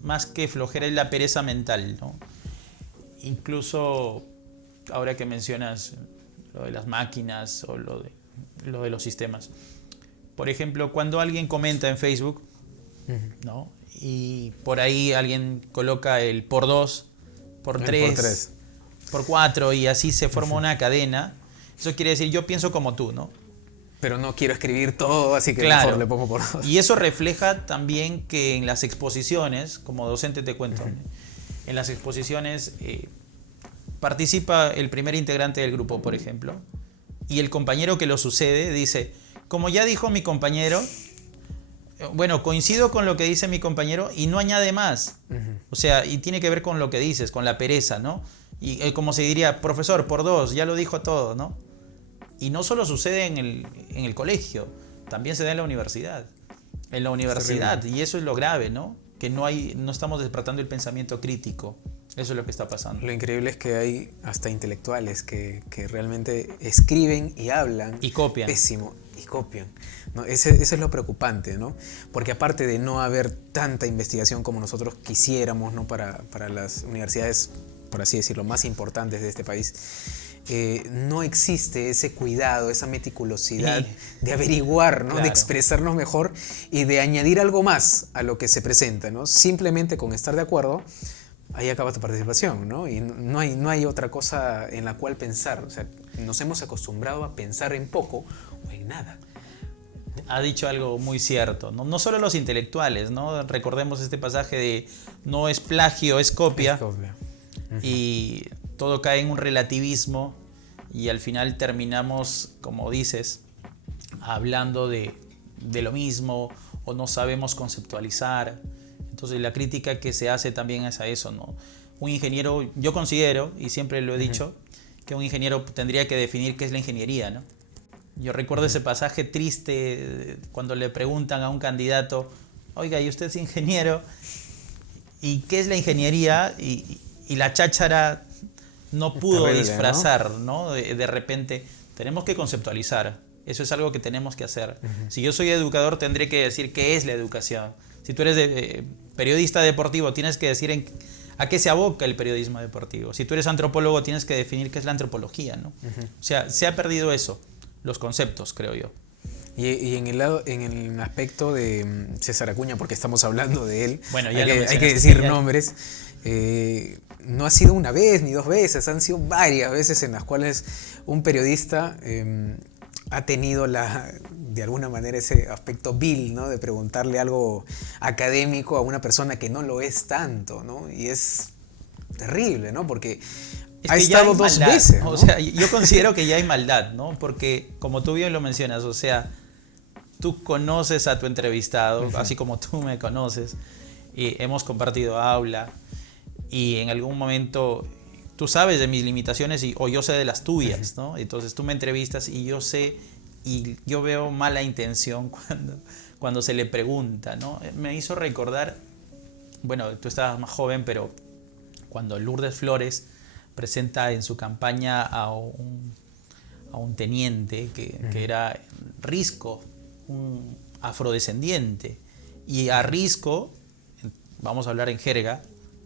más que flojera, es la pereza mental, ¿no? Incluso ahora que mencionas lo de las máquinas o lo de los sistemas. Por ejemplo, cuando alguien comenta en Facebook, ¿no? Y por ahí alguien coloca el por 2, por 3, por 4 y así se forma una cadena. Eso quiere decir, yo pienso como tú, ¿no? Pero no quiero escribir todo, así que claro, mejor le pongo por 2. Y eso refleja también que en las exposiciones, como docente te cuento, en las exposiciones participa el primer integrante del grupo, por ejemplo, y el compañero que lo sucede dice, como ya dijo mi compañero, Bueno, coincido con lo que dice mi compañero y no añade más. O sea, y tiene que ver con lo que dices, con la pereza, ¿no? Y como se diría, profesor, por dos, ya lo dijo todo, ¿no? Y no solo sucede en el colegio, también se da en la universidad. En la universidad, y eso es lo grave, ¿no? Que no estamos despertando el pensamiento crítico. Eso es lo que está pasando. Lo increíble es que hay hasta intelectuales que realmente escriben y hablan. Y copian. Pésimo. Y copian, ¿no? Ese es lo preocupante, ¿no? Porque aparte de no haber tanta investigación como nosotros quisiéramos, ¿no? Para las universidades, por así decirlo, más importantes de este país, no existe ese cuidado, esa meticulosidad de averiguar, ¿no? Claro. De expresarnos mejor y de añadir algo más a lo que se presenta, ¿no? Simplemente con estar de acuerdo, ahí acaba tu participación, ¿no? Y no hay otra cosa en la cual pensar. O sea, nos hemos acostumbrado a pensar en poco o en nada. Ha dicho algo muy cierto, ¿no? No solo los intelectuales, ¿no? Recordemos este pasaje de no es plagio, es copia. Es copia. Y todo cae en un relativismo y al final terminamos, como dices, hablando de lo mismo o no sabemos conceptualizar. Entonces la crítica que se hace también es a eso, ¿no? Un ingeniero, yo considero, y siempre lo he dicho, que un ingeniero tendría que definir qué es la ingeniería, ¿no? Yo recuerdo ese pasaje triste cuando le preguntan a un candidato, oiga, ¿y usted es ingeniero? ¿Y qué es la ingeniería? Y la cháchara no pudo terrible, disfrazar, ¿no? De repente, tenemos que conceptualizar. Eso es algo que tenemos que hacer. Si yo soy educador, tendré que decir qué es la educación. Si tú eres periodista deportivo, tienes que decir a qué se aboca el periodismo deportivo. Si tú eres antropólogo, tienes que definir qué es la antropología, ¿no? O sea, se ha perdido eso, los conceptos, creo yo. Y en el aspecto de César Acuña, porque estamos hablando de él, Bueno, ya hay que decir nombres. No ha sido una vez ni dos veces, han sido varias veces en las cuales un periodista ha tenido de alguna manera ese aspecto vil, ¿no? De preguntarle algo académico a una persona que no lo es tanto, ¿no? Y es terrible, ¿no? Porque ha estado dos veces, ¿no? O sea, yo considero que ya hay maldad, ¿no? Porque, como tú bien lo mencionas, o sea, tú conoces a tu entrevistado, así como tú me conoces, y hemos compartido aula, y en algún momento tú sabes de mis limitaciones o yo sé de las tuyas, ¿no? Entonces tú me entrevistas y yo sé, y yo veo mala intención cuando se le pregunta, ¿no? Me hizo recordar, bueno, tú estabas más joven, pero cuando Lourdes Flores presenta en su campaña a un teniente que era Risco, un afrodescendiente, y a Risco, vamos a hablar en jerga,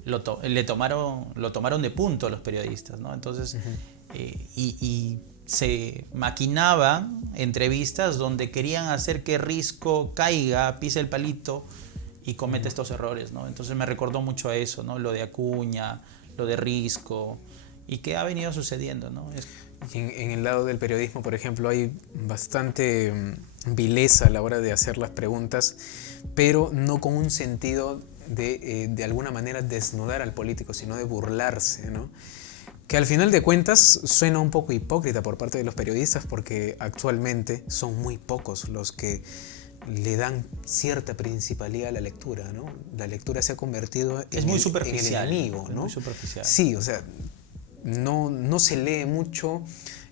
lo tomaron de punto los periodistas, ¿no? Entonces, y se maquinaban entrevistas donde querían hacer que Risco caiga, pise el palito y cometa estos errores, ¿no? Entonces me recordó mucho a eso, ¿no? Lo de Acuña, lo de Risco, y que ha venido sucediendo, ¿no? En el lado del periodismo, por ejemplo, hay bastante vileza a la hora de hacer las preguntas, pero no con un sentido de alguna manera desnudar al político, sino de burlarse, ¿no? Que al final de cuentas suena un poco hipócrita por parte de los periodistas, porque actualmente son muy pocos los que le dan cierta principalidad a la lectura, ¿no? La lectura se ha convertido en el enemigo, ¿no? Muy superficial. Sí, o sea, no se lee mucho,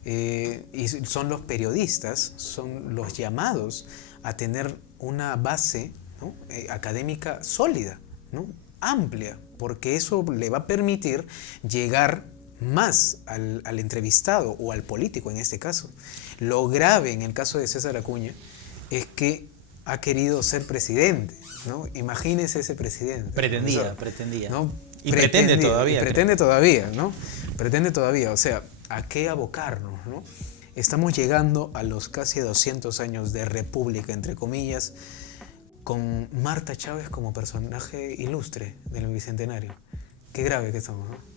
y son los periodistas, son los llamados a tener una base, ¿no? Académica sólida, ¿no? Amplia, porque eso le va a permitir llegar más al entrevistado o al político en este caso. Lo grave en el caso de César Acuña es que ha querido ser presidente, ¿no? Imagínese ese presidente. Pretendía. ¿No? Y pretende todavía. Pretende todavía, ¿no? Pretende todavía, o sea, ¿a qué abocarnos, no? Estamos llegando a los casi 200 años de república, entre comillas, con Marta Chávez como personaje ilustre del Bicentenario. Qué grave que estamos, ¿no?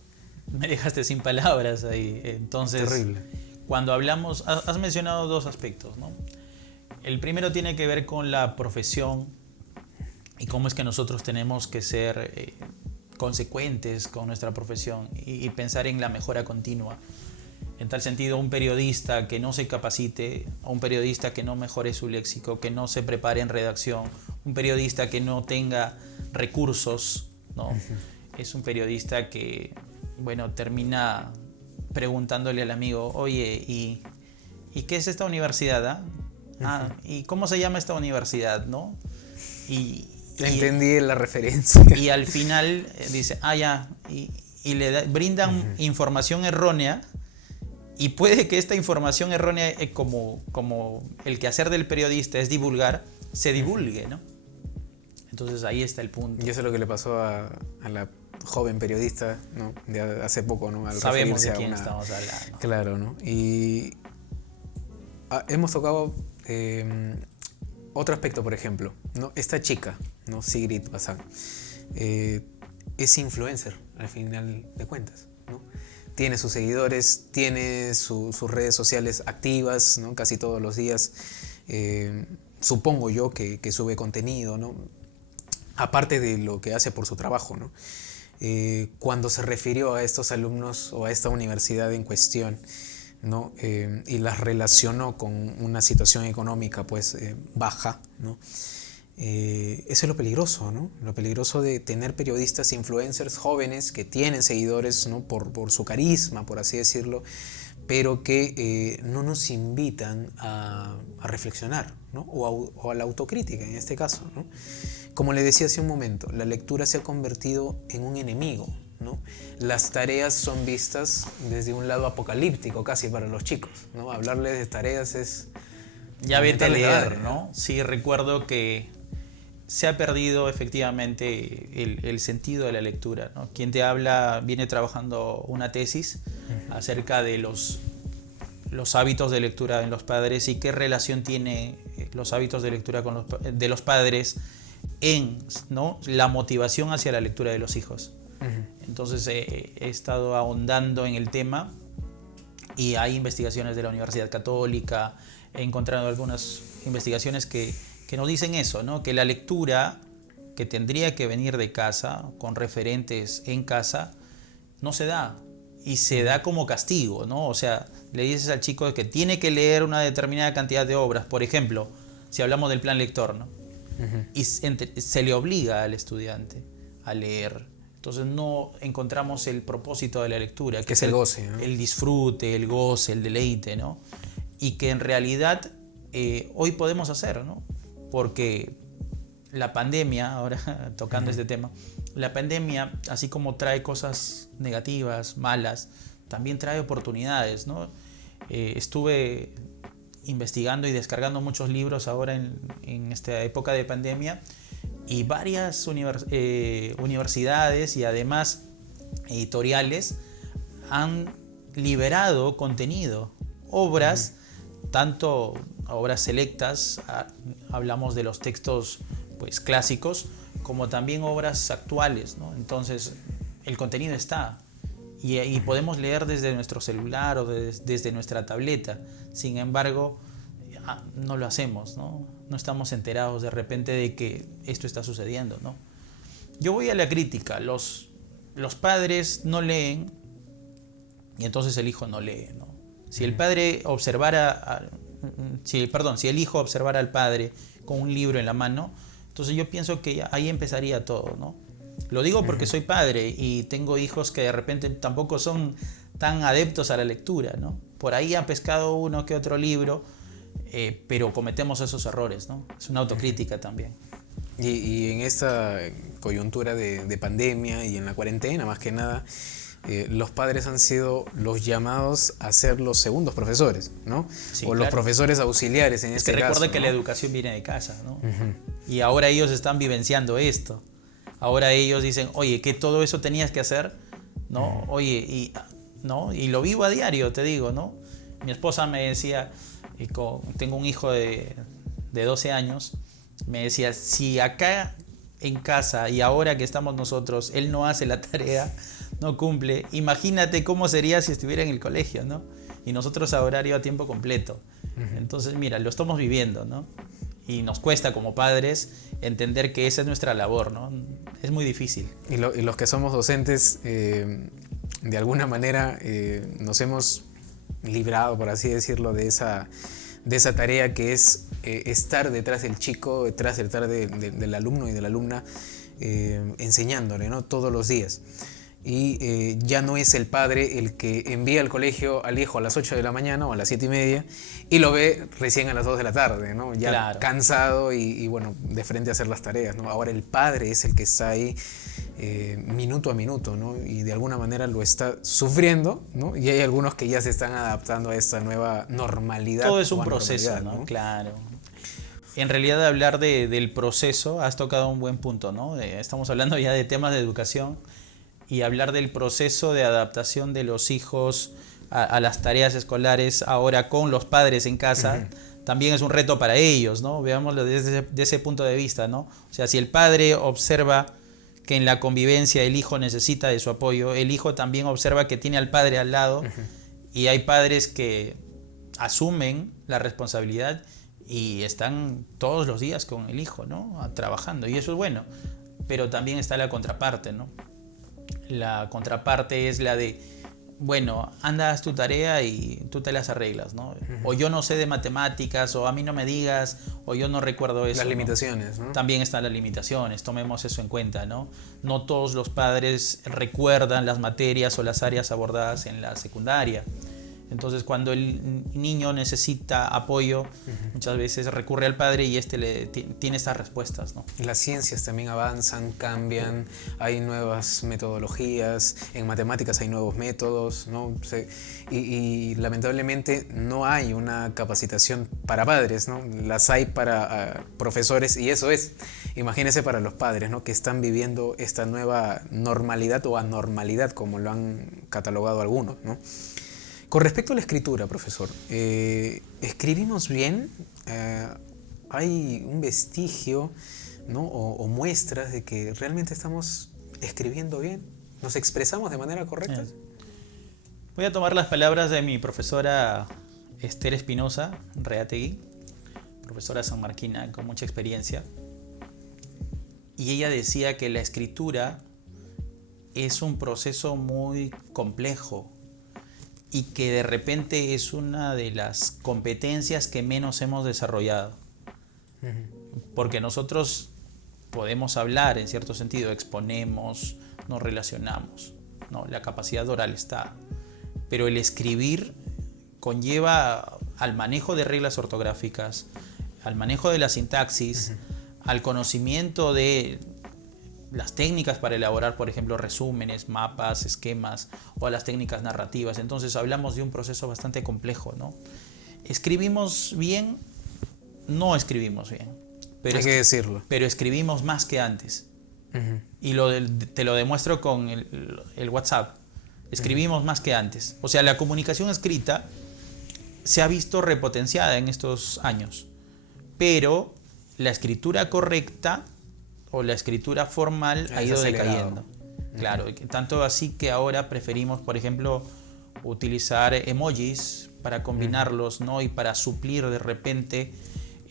Me dejaste sin palabras ahí. Entonces, terrible. Cuando hablamos, has mencionado dos aspectos, ¿no? El primero tiene que ver con la profesión y cómo es que nosotros tenemos que ser consecuentes con nuestra profesión y pensar en la mejora continua. En tal sentido, un periodista que no se capacite, un periodista que no mejore su léxico, que no se prepare en redacción, un periodista que no tenga recursos, ¿no? Es un periodista que, bueno, termina preguntándole al amigo, oye, ¿y qué es esta universidad? ¿Y cómo se llama esta universidad? ¿No? Entendí la referencia. Y al final dice, ya, y le brindan información errónea, y puede que esta información errónea, como el quehacer del periodista es divulgar, se divulgue, ¿no? Entonces ahí está el punto. Y eso es lo que le pasó a la joven periodista, ¿no? De hace poco, ¿no? Al Sabemos de referirse quién estamos hablando. Claro, ¿no? Y hemos tocado otro aspecto, por ejemplo, ¿no? Esta chica, ¿no? Sigrid Bazán, es influencer al final de cuentas, ¿no? Tiene sus seguidores, tiene sus redes sociales activas, ¿no? Casi todos los días. Supongo yo que sube contenido, ¿no? Aparte de lo que hace por su trabajo, ¿no? Cuando se refirió a estos alumnos o a esta universidad en cuestión, ¿no? Y las relacionó con una situación económica pues baja, ¿no? Eso es lo peligroso, ¿no? Lo peligroso de tener periodistas influencers jóvenes que tienen seguidores, ¿no? por su carisma, por así decirlo, pero que no nos invitan a reflexionar, ¿no? o a la autocrítica en este caso, ¿no? Como le decía hace un momento, la lectura se ha convertido en un enemigo, ¿no? Las tareas son vistas desde un lado apocalíptico casi para los chicos, ¿no? Hablarles de tareas es... Ya vete a leer, ¿no? Sí, recuerdo que se ha perdido efectivamente el sentido de la lectura, ¿no? Quien te habla viene trabajando una tesis acerca de los hábitos de lectura en los padres y qué relación tiene los hábitos de lectura de los padres en, ¿no? la motivación hacia la lectura de los hijos. Entonces he estado ahondando en el tema y hay investigaciones de la Universidad Católica, he encontrado algunas investigaciones que nos dicen eso, ¿no? Que la lectura que tendría que venir de casa, con referentes en casa, no se da. Y se da como castigo, ¿no? O sea, le dices al chico que tiene que leer una determinada cantidad de obras. Por ejemplo, si hablamos del plan lector, ¿no? Y se le obliga al estudiante a leer. Entonces no encontramos el propósito de la lectura, que es el goce, ¿no? El disfrute, el goce, el deleite, ¿no? Y que en realidad hoy podemos hacer, ¿no? Porque la pandemia, ahora tocando este tema, la pandemia, así como trae cosas negativas, malas, también trae oportunidades, ¿no? Estuve investigando y descargando muchos libros ahora en esta época de pandemia y varias universidades y además editoriales han liberado contenido, obras, tanto obras selectas, hablamos de los textos pues clásicos, como también obras actuales, ¿no? Entonces el contenido está y podemos leer desde nuestro celular o desde nuestra tableta. Sin embargo, no lo hacemos, ¿no? No estamos enterados de repente de que esto está sucediendo, ¿no? Yo voy a la crítica. Los padres no leen y entonces el hijo no lee, ¿no? Si el padre observara, si el hijo observara al padre con un libro en la mano, entonces yo pienso que ahí empezaría todo, ¿no? Lo digo porque soy padre y tengo hijos que de repente tampoco son tan adeptos a la lectura, ¿no? Por ahí han pescado uno que otro libro, pero cometemos esos errores, ¿no? Es una autocrítica también. Y en esta coyuntura de pandemia y en la cuarentena, más que nada, los padres han sido los llamados a ser los segundos profesores, ¿no? Sí, o los profesores auxiliares en este caso. Recuerda que ¿no? la educación viene de casa, ¿no? Y ahora ellos están vivenciando esto. Ahora ellos dicen, oye, que todo eso tenías que hacer, ¿no? Oye, ¿no? Y lo vivo a diario, te digo, ¿no? Mi esposa me decía, tengo un hijo de 12 años, me decía, si acá en casa y ahora que estamos nosotros, él no hace la tarea, no cumple, imagínate cómo sería si estuviera en el colegio, ¿no? Y nosotros a horario a tiempo completo. Entonces, mira, lo estamos viviendo, ¿no? Y nos cuesta como padres entender que esa es nuestra labor, ¿no? Es muy difícil. Y los que somos docentes, de alguna manera nos hemos librado, por así decirlo, de esa de esa tarea que es estar detrás del chico, detrás del alumno y de la alumna, enseñándole, ¿no? Todos los días. Y ya no es el padre el que envía al colegio al hijo a las 8 de la mañana o a las 7:30 y lo ve recién a las 2 de la tarde, ¿no? Ya Claro. cansado y bueno, de frente a hacer las tareas, ¿no? Ahora el padre es el que está ahí minuto a minuto, ¿no? Y de alguna manera lo está sufriendo, ¿no? Y hay algunos que ya se están adaptando a esta nueva normalidad. Todo es un o proceso, anormalidad, ¿no? Claro. En realidad, hablar del proceso, has tocado un buen punto, ¿no? Estamos hablando ya de temas de educación y hablar del proceso de adaptación de los hijos a las tareas escolares ahora con los padres en casa, también es un reto para ellos, ¿no? Veámoslo desde ese punto de vista, ¿no? O sea, si el padre observa que en la convivencia el hijo necesita de su apoyo, el hijo también observa que tiene al padre al lado, y hay padres que asumen la responsabilidad y están todos los días con el hijo, ¿no? Trabajando, y eso es bueno. Pero también está la contraparte, ¿no? La contraparte es la de, bueno, anda, haz tu tarea y tú te las arreglas, ¿no? O yo no sé de matemáticas, o a mí no me digas, o yo no recuerdo eso. Las ¿no? limitaciones, ¿no? También están las limitaciones, tomemos eso en cuenta, ¿no? No todos los padres recuerdan las materias o las áreas abordadas en la secundaria. Entonces, cuando el niño necesita apoyo, muchas veces recurre al padre y tiene estas respuestas, ¿no? Las ciencias también avanzan, cambian, hay nuevas metodologías, en matemáticas hay nuevos métodos, ¿no? Y lamentablemente no hay una capacitación para padres, ¿no? Las hay para profesores, y eso es, imagínense, para los padres, ¿no? Que están viviendo esta nueva normalidad o anormalidad, como lo han catalogado algunos, ¿no? Con respecto a la escritura, profesor, ¿escribimos bien? ¿Hay un vestigio, ¿no? o muestras de que realmente estamos escribiendo bien? ¿Nos expresamos de manera correcta? Voy a tomar las palabras de mi profesora Esther Espinosa Reategui, profesora sanmarquina con mucha experiencia. Y ella decía que la escritura es un proceso muy complejo, y que de repente es una de las competencias que menos hemos desarrollado. Porque nosotros podemos hablar, en cierto sentido, exponemos, nos relacionamos, ¿no? La capacidad oral está. Pero el escribir conlleva al manejo de reglas ortográficas, al manejo de la sintaxis, al conocimiento de las técnicas para elaborar, por ejemplo, resúmenes, mapas, esquemas, o a las técnicas narrativas. Entonces hablamos de un proceso bastante complejo, ¿no? ¿Escribimos bien? No escribimos bien. Pero hay que decirlo. Pero escribimos más que antes. Y te lo demuestro con el WhatsApp. Escribimos más que antes. O sea, la comunicación escrita se ha visto repotenciada en estos años. Pero la escritura correcta o la escritura formal ha ido decayendo. Claro, tanto así que ahora preferimos, por ejemplo, utilizar emojis para combinarlos, ¿no? Y para suplir de repente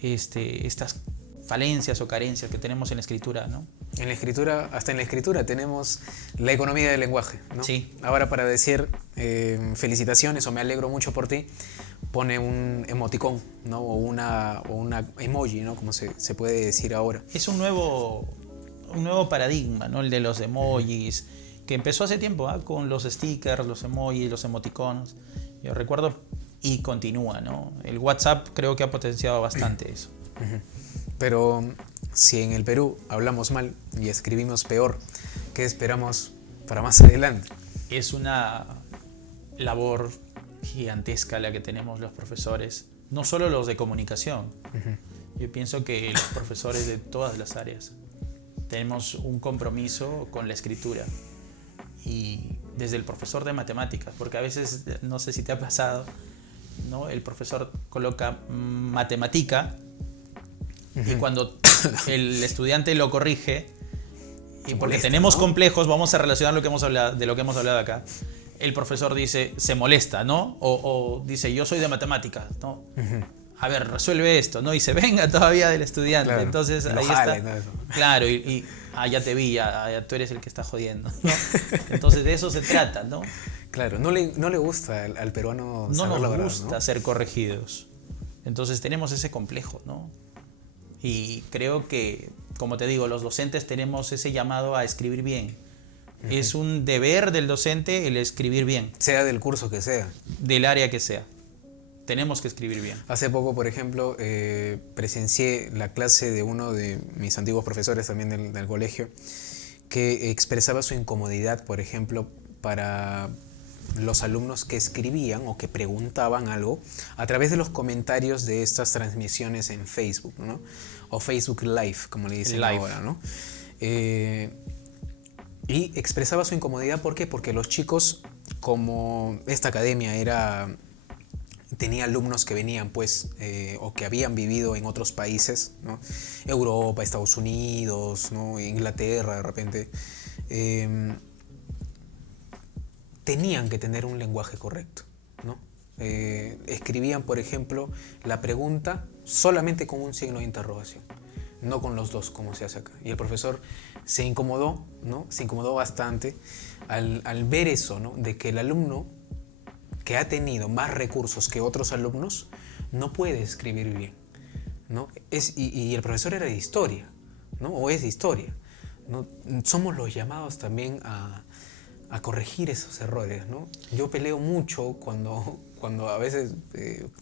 estas falencias o carencias que tenemos en la escritura, ¿no? En la escritura, hasta en la escritura tenemos la economía del lenguaje, ¿no? Sí. Ahora, para decir felicitaciones o me alegro mucho por ti, pone un emoticón, ¿no? o una emoji, ¿no? Como se puede decir ahora. Es un nuevo paradigma, ¿no? El de los emojis, que empezó hace tiempo, ¿eh? Con los stickers, los emojis, los emoticonos. Yo recuerdo, y continúa, ¿no? El WhatsApp creo que ha potenciado bastante eso. Pero si en el Perú hablamos mal y escribimos peor, ¿qué esperamos para más adelante? Es una labor gigantesca la que tenemos los profesores, no solo los de comunicación. Yo pienso que los profesores de todas las áreas tenemos un compromiso con la escritura, y desde el profesor de matemáticas, porque a veces, no sé si te ha pasado, ¿no? El profesor coloca matemática y cuando el estudiante lo corrige, y porque molesta, tenemos ¿no? complejos, vamos a relacionar lo que hemos hablado acá. El profesor dice, se molesta, ¿no? O dice, yo soy de matemáticas, ¿no? A ver, resuelve esto, ¿no? Y se venga todavía del estudiante. Claro, Entonces ahí jale, está. ¿no? Eso. Claro, ya te vi, ya tú eres el que está jodiendo, ¿no? Entonces de eso se trata, ¿no? Claro, no le gusta al peruano No saber nos lograr, gusta ¿no? ser corregidos. Entonces tenemos ese complejo, ¿no? Y creo que, como te digo, los docentes tenemos ese llamado a escribir bien. Es un deber del docente el escribir bien. Sea del curso que sea. Del área que sea. Tenemos que escribir bien. Hace poco, por ejemplo, presencié la clase de uno de mis antiguos profesores también del colegio, que expresaba su incomodidad, por ejemplo, para los alumnos que escribían o que preguntaban algo a través de los comentarios de estas transmisiones en Facebook, ¿no? O Facebook Live, como le dicen Live. ahora, ¿no? Y expresaba su incomodidad, ¿por qué? Porque los chicos, como esta academia tenía alumnos que venían, pues, o que habían vivido en otros países, ¿no? Europa, Estados Unidos, ¿no? Inglaterra, de repente, tenían que tener un lenguaje correcto, ¿no? Escribían, por ejemplo, la pregunta solamente con un signo de interrogación, no con los dos, como se hace acá. Y el profesor se incomodó, ¿no? Se incomodó bastante al ver eso, ¿no? De que el alumno que ha tenido más recursos que otros alumnos no puede escribir bien, ¿no? Y el profesor era de historia, ¿no? O es de historia, ¿no? Somos los llamados también a corregir esos errores, ¿no? Yo peleo mucho cuando a veces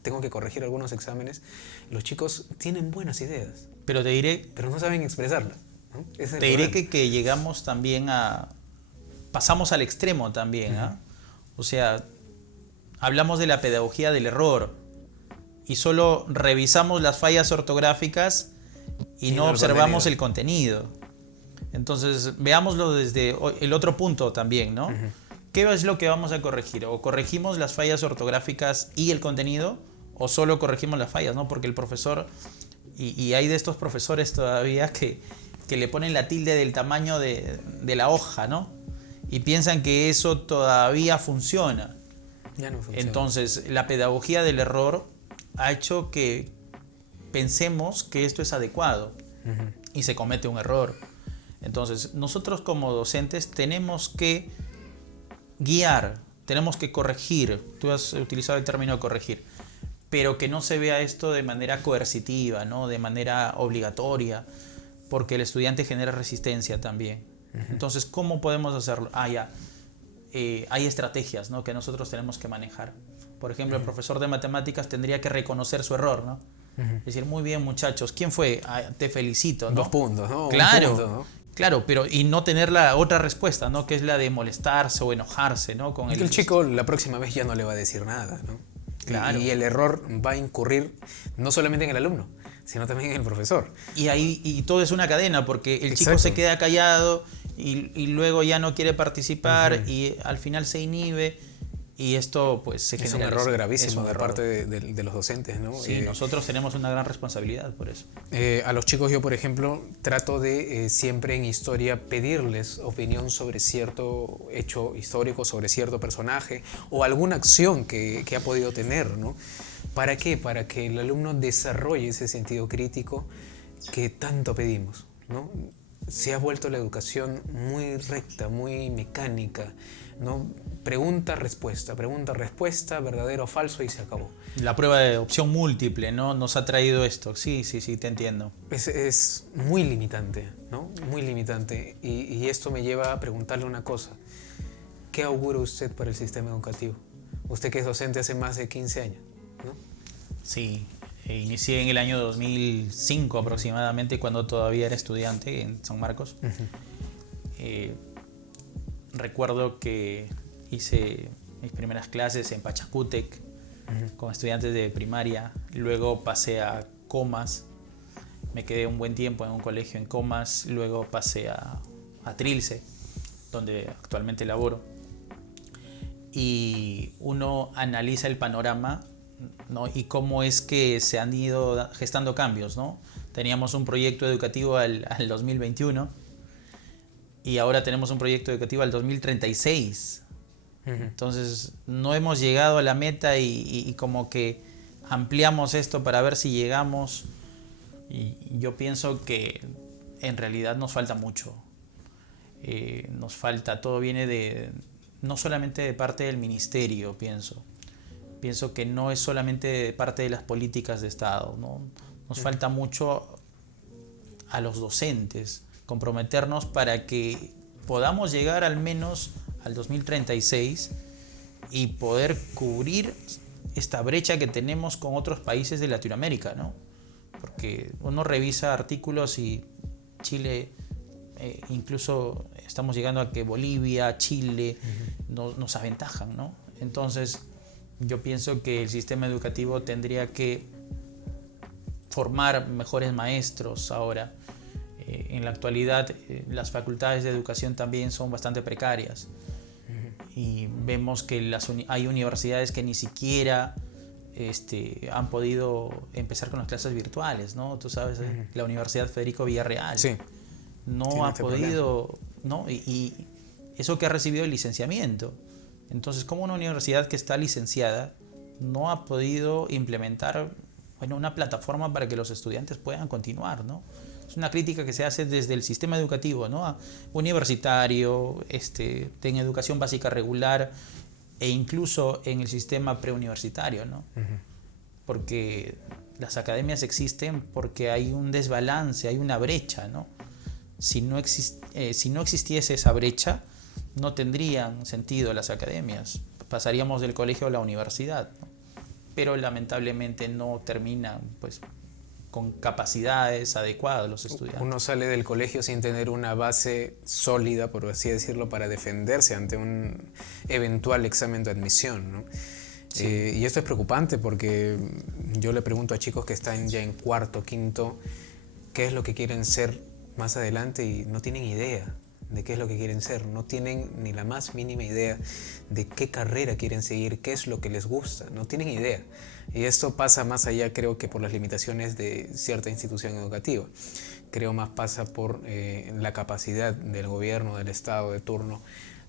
tengo que corregir algunos exámenes. Los chicos tienen buenas ideas, Pero te diré, pero no saben expresarlas, ¿no? Ese es el te diré problema. que llegamos también pasamos al extremo también, ¿ah? O sea, hablamos de la pedagogía del error y solo revisamos las fallas ortográficas y no observamos el contenido. Entonces, veámoslo desde el otro punto también, ¿no? ¿Qué es lo que vamos a corregir? ¿O corregimos las fallas ortográficas y el contenido? ¿O solo corregimos las fallas, ¿no? Porque el profesor, y hay de estos profesores todavía que le ponen la tilde del tamaño de la hoja, ¿no? Y piensan que eso todavía funciona. Ya no funciona. Entonces, la pedagogía del error ha hecho que pensemos que esto es adecuado y se comete un error. Entonces, nosotros como docentes tenemos que guiar, tenemos que corregir. Tú has utilizado el término corregir, pero que no se vea esto de manera coercitiva, ¿no? De manera obligatoria, porque el estudiante genera resistencia también. Entonces, ¿cómo podemos hacerlo? Hay estrategias, ¿no? Que nosotros tenemos que manejar. Por ejemplo, el profesor de matemáticas tendría que reconocer su error, ¿no? Decir, muy bien, muchachos, ¿quién fue? Te felicito, ¿no? 2 puntos, ¿no? Claro, 1 punto, ¿no? claro, pero y no tener la otra respuesta, ¿no? Que es la de molestarse o enojarse, ¿no? Con El chico la próxima vez ya no le va a decir nada, ¿no? Claro. Y el error va a incurrir no solamente en el alumno, sino también en el profesor. Y todo es una cadena, porque el chico Exacto. se queda callado y luego ya no quiere participar y al final se inhibe y esto pues se Es un genera. error gravísimo Es un de error. parte de los docentes, ¿no? Sí, nosotros tenemos una gran responsabilidad por eso. A los chicos yo, por ejemplo, trato de siempre en historia pedirles opinión sobre cierto hecho histórico, sobre cierto personaje o alguna acción que ha podido tener, ¿no? ¿Para qué? Para que el alumno desarrolle ese sentido crítico que tanto pedimos, ¿no? Se ha vuelto la educación muy recta, muy mecánica, ¿no? Pregunta, respuesta, verdadero o falso y se acabó. La prueba de opción múltiple, ¿no? Nos ha traído esto. Sí, te entiendo. Es muy limitante, ¿no? Muy limitante. Y esto me lleva a preguntarle una cosa. ¿Qué augura usted para el sistema educativo? Usted que es docente hace más de 15 años, ¿no? Sí, inicié en el año 2005 aproximadamente, cuando todavía era estudiante en San Marcos. Recuerdo que hice mis primeras clases en Pachacútec con estudiantes de primaria, luego pasé a Comas, me quedé un buen tiempo en un colegio en Comas, luego pasé a Trilce, donde actualmente laboro, y uno analiza el panorama, ¿no? Y cómo es que se han ido gestando cambios, ¿no? Teníamos un proyecto educativo al 2021 y ahora tenemos un proyecto educativo al 2036. Entonces no hemos llegado a la meta y como que ampliamos esto para ver si llegamos, y yo pienso que en realidad nos falta mucho. Nos falta, todo viene no solamente de parte del ministerio, pienso pienso que no es solamente parte de las políticas de Estado, ¿no? Nos falta mucho a los docentes comprometernos para que podamos llegar al menos al 2036 y poder cubrir esta brecha que tenemos con otros países de Latinoamérica, ¿no? Porque uno revisa artículos y Chile, incluso estamos llegando a que Bolivia, Chile nos aventajan, ¿no? Entonces yo pienso que el sistema educativo tendría que formar mejores maestros ahora. En la actualidad las facultades de educación también son bastante precarias y vemos que hay universidades que ni siquiera han podido empezar con las clases virtuales, ¿no? Tú sabes, la Universidad Federico Villarreal no ha podido, ¿no? Y eso que ha recibido el licenciamiento. Entonces, ¿cómo una universidad que está licenciada no ha podido implementar, bueno, una plataforma para que los estudiantes puedan continuar, ¿no? Es una crítica que se hace desde el sistema educativo, ¿no? Universitario, en educación básica regular e incluso en el sistema preuniversitario, ¿no? Porque las academias existen porque hay un desbalance, hay una brecha, ¿no? Si no existiese esa brecha, no tendrían sentido las academias. Pasaríamos del colegio a la universidad, ¿no? Pero lamentablemente no terminan, pues, con capacidades adecuadas los estudiantes. Uno sale del colegio sin tener una base sólida, por así decirlo, para defenderse ante un eventual examen de admisión, ¿no? Sí. Y esto es preocupante porque yo le pregunto a chicos que están ya en cuarto, quinto, qué es lo que quieren ser más adelante y no tienen idea de qué es lo que quieren ser, no tienen ni la más mínima idea de qué carrera quieren seguir, qué es lo que les gusta, no tienen idea. Y esto pasa más allá, creo que por las limitaciones de cierta institución educativa. Creo más pasa por la capacidad del gobierno, del Estado de turno,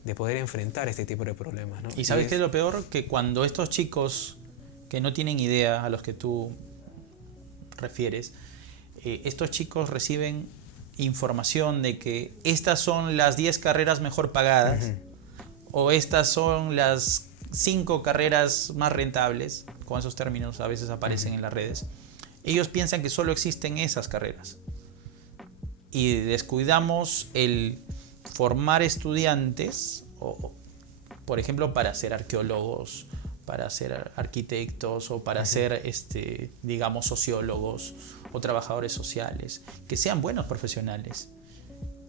de poder enfrentar este tipo de problemas, ¿no? ¿Y sabes qué es lo peor? Que cuando estos chicos que no tienen idea, a los que tú refieres, estos chicos reciben información de que estas son las 10 carreras mejor pagadas o estas son las 5 carreras más rentables, con esos términos a veces aparecen en las redes, ellos piensan que solo existen esas carreras y descuidamos el formar estudiantes, por ejemplo, para ser arqueólogos, para ser arquitectos o para ser, digamos, sociólogos o trabajadores sociales, que sean buenos profesionales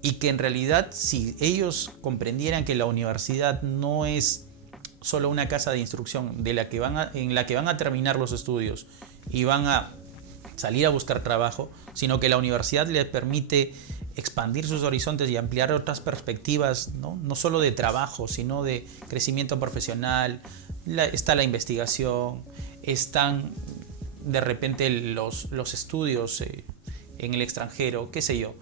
y que en realidad si ellos comprendieran que la universidad no es solo una casa de instrucción en la que van a terminar los estudios y van a salir a buscar trabajo, sino que la universidad les permite expandir sus horizontes y ampliar otras perspectivas, no solo de trabajo, sino de crecimiento profesional. Está la investigación, están de repente los estudios en el extranjero, qué sé yo.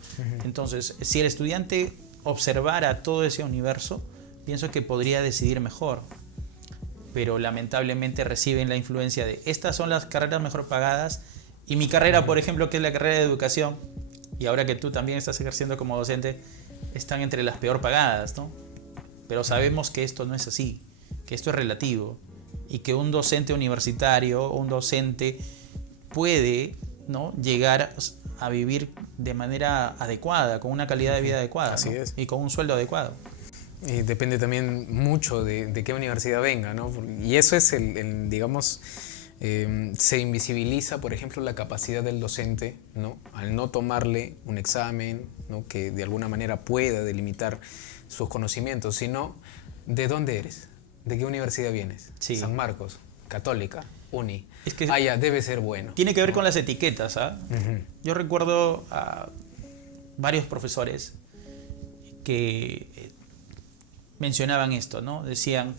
Entonces, si el estudiante observara todo ese universo, pienso que podría decidir mejor. Pero lamentablemente reciben la influencia de estas son las carreras mejor pagadas y mi carrera, por ejemplo, que es la carrera de educación, y ahora que tú también estás ejerciendo como docente, están entre las peor pagadas, ¿no? Pero sabemos que esto no es así, que esto es relativo y que un docente universitario o un docente puede, ¿no?, llegar a vivir de manera adecuada, con una calidad de vida adecuada, Así ¿no? es. Y con un sueldo adecuado. Y depende también mucho de qué universidad venga, ¿no? Y eso es digamos, se invisibiliza, por ejemplo, la capacidad del docente, ¿no? Al no tomarle un examen, ¿no?, que de alguna manera pueda delimitar sus conocimientos, sino ¿de dónde eres? ¿De qué universidad vienes? Sí. San Marcos, Católica, Uni. Es que ya debe ser bueno. Tiene que ver con las etiquetas, ¿ah? Yo recuerdo a varios profesores que mencionaban esto, ¿no? Decían,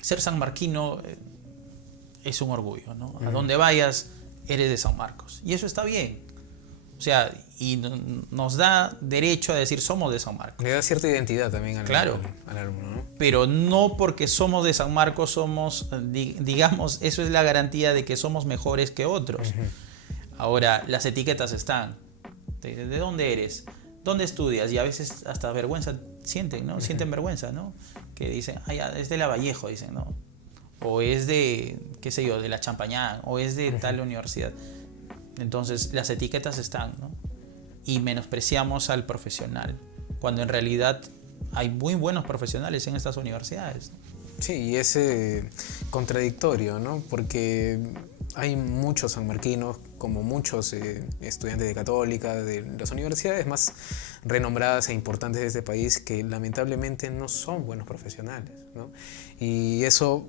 ser sanmarquino es un orgullo, ¿no? A donde vayas, eres de San Marcos. Y eso está bien. O sea, y nos da derecho a decir somos de San Marcos. Le da cierta identidad también al alumno, ¿no? Pero no porque somos de San Marcos somos, digamos, eso es la garantía de que somos mejores que otros. Ahora, las etiquetas están. ¿De dónde eres? ¿Dónde estudias? Y a veces hasta vergüenza sienten, ¿no? Sienten vergüenza, ¿no? Que dicen, ya, es de Lavallejo, dicen, ¿no? o es de, qué sé yo, de la Champañá, o es de tal universidad. Entonces las etiquetas están, ¿no? Y menospreciamos al profesional, cuando en realidad hay muy buenos profesionales en estas universidades. Sí, y es contradictorio, ¿no? Porque hay muchos sanmarquinos, como muchos estudiantes de Católica, de las universidades más renombradas e importantes de este país, que lamentablemente no son buenos profesionales, ¿no? Y eso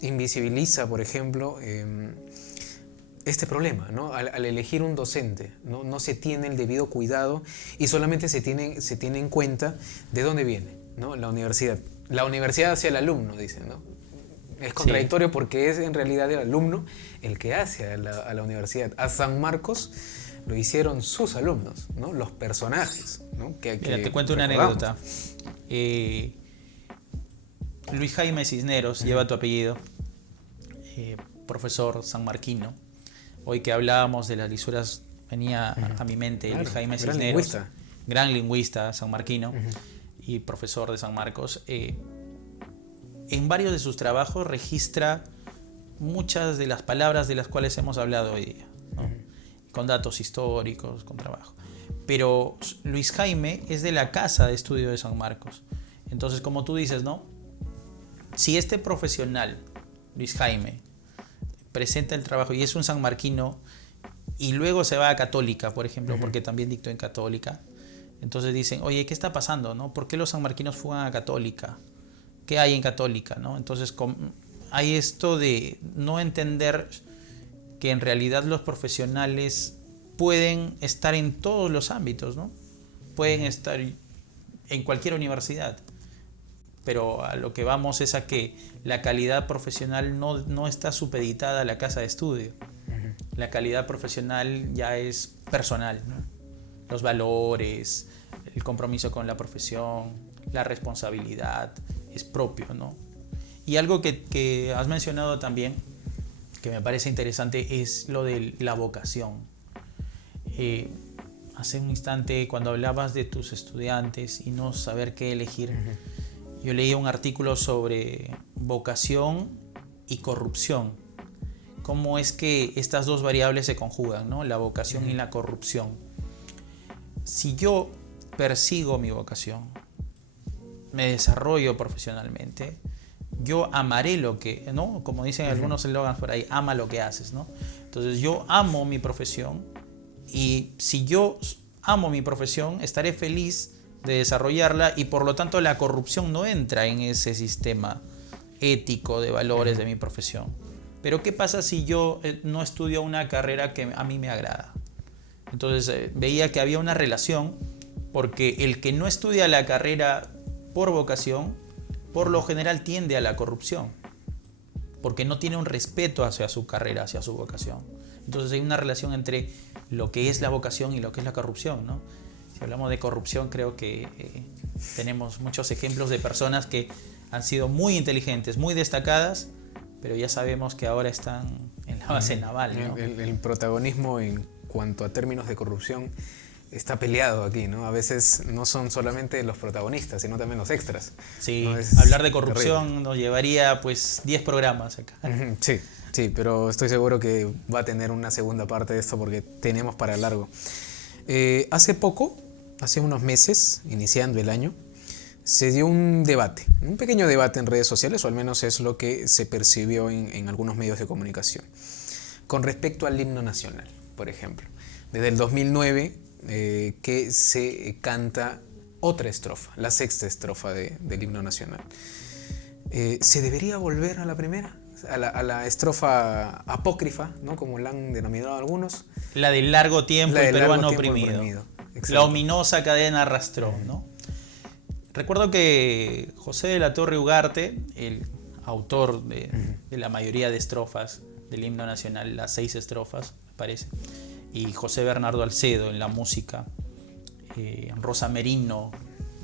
invisibiliza, por ejemplo, este problema, ¿no? Al elegir un docente, no se tiene el debido cuidado y solamente se tiene en cuenta de dónde viene, ¿no? La universidad. La universidad hacia el alumno, dicen, ¿no? Es contradictorio, sí, porque es en realidad el alumno el que hace a la universidad. A San Marcos lo hicieron sus alumnos, ¿no? Los personajes, ¿no? Mira, te cuento una anécdota. Luis Jaime Cisneros, lleva tu apellido, profesor sanmarquino. Hoy que hablábamos de las lisuras, venía a mi mente, claro, Luis Jaime Cisneros, gran lingüista sanmarquino y profesor de San Marcos. En varios de sus trabajos registra muchas de las palabras de las cuales hemos hablado hoy día, ¿no? Con datos históricos, con trabajo. Pero Luis Jaime es de la Casa de Estudio de San Marcos. Entonces, como tú dices, ¿no? Si este profesional, Luis Jaime, presenta el trabajo y es un sanmarquino y luego se va a Católica, por ejemplo, porque también dictó en Católica, entonces dicen, oye, ¿qué está pasando, no? ¿Por qué los sanmarquinos fugan a Católica? ¿Qué hay en Católica, no? Entonces hay esto de no entender que en realidad los profesionales pueden estar en todos los ámbitos, ¿no? Pueden estar en cualquier universidad, pero a lo que vamos es a que la calidad profesional no está supeditada a la casa de estudio. La calidad profesional ya es personal, ¿no? Los valores, el compromiso con la profesión, la responsabilidad es propio, ¿no? Y algo que has mencionado también, que me parece interesante, es lo de la vocación. Hace un instante, cuando hablabas de tus estudiantes y no saber qué elegir, yo leí un artículo sobre vocación y corrupción. Cómo es que estas dos variables se conjugan, ¿no? La vocación y la corrupción. Si yo persigo mi vocación, me desarrollo profesionalmente, yo amaré lo que, ¿no? Como dicen algunos eslogans por ahí, ama lo que haces, ¿no? Entonces yo amo mi profesión y si yo amo mi profesión, estaré feliz de desarrollarla y por lo tanto la corrupción no entra en ese sistema ético de valores de mi profesión. Pero ¿qué pasa si yo no estudio una carrera que a mí me agrada? Entonces veía que había una relación, porque el que no estudia la carrera por vocación, por lo general tiende a la corrupción, porque no tiene un respeto hacia su carrera, hacia su vocación. Entonces hay una relación entre lo que es la vocación y lo que es la corrupción, ¿no? Si hablamos de corrupción, creo que tenemos muchos ejemplos de personas que han sido muy inteligentes, muy destacadas, pero ya sabemos que ahora están en la base naval, ¿no? El protagonismo en cuanto a términos de corrupción está peleado aquí, ¿no? A veces no son solamente los protagonistas, sino también los extras. Sí, ¿no? hablar de corrupción terrible. Nos llevaría pues 10 programas acá. Sí, sí, pero estoy seguro que va a tener una segunda parte de esto porque tenemos para largo. Hace poco, hace unos meses, iniciando el año, se dio un debate, un pequeño debate en redes sociales, o al menos es lo que se percibió en algunos medios de comunicación, con respecto al himno nacional, por ejemplo. Desde el 2009 que se canta otra estrofa, la sexta estrofa del himno nacional. ¿Se debería volver a la primera? A la estrofa apócrifa, ¿no? Como la han denominado algunos. La del largo tiempo el peruano oprimido. La ominosa cadena arrastró, ¿no? Recuerdo que José de la Torre Ugarte, el autor de la mayoría de estrofas del himno nacional, las 6 estrofas, me parece, y José Bernardo Alcedo en la música, Rosa Merino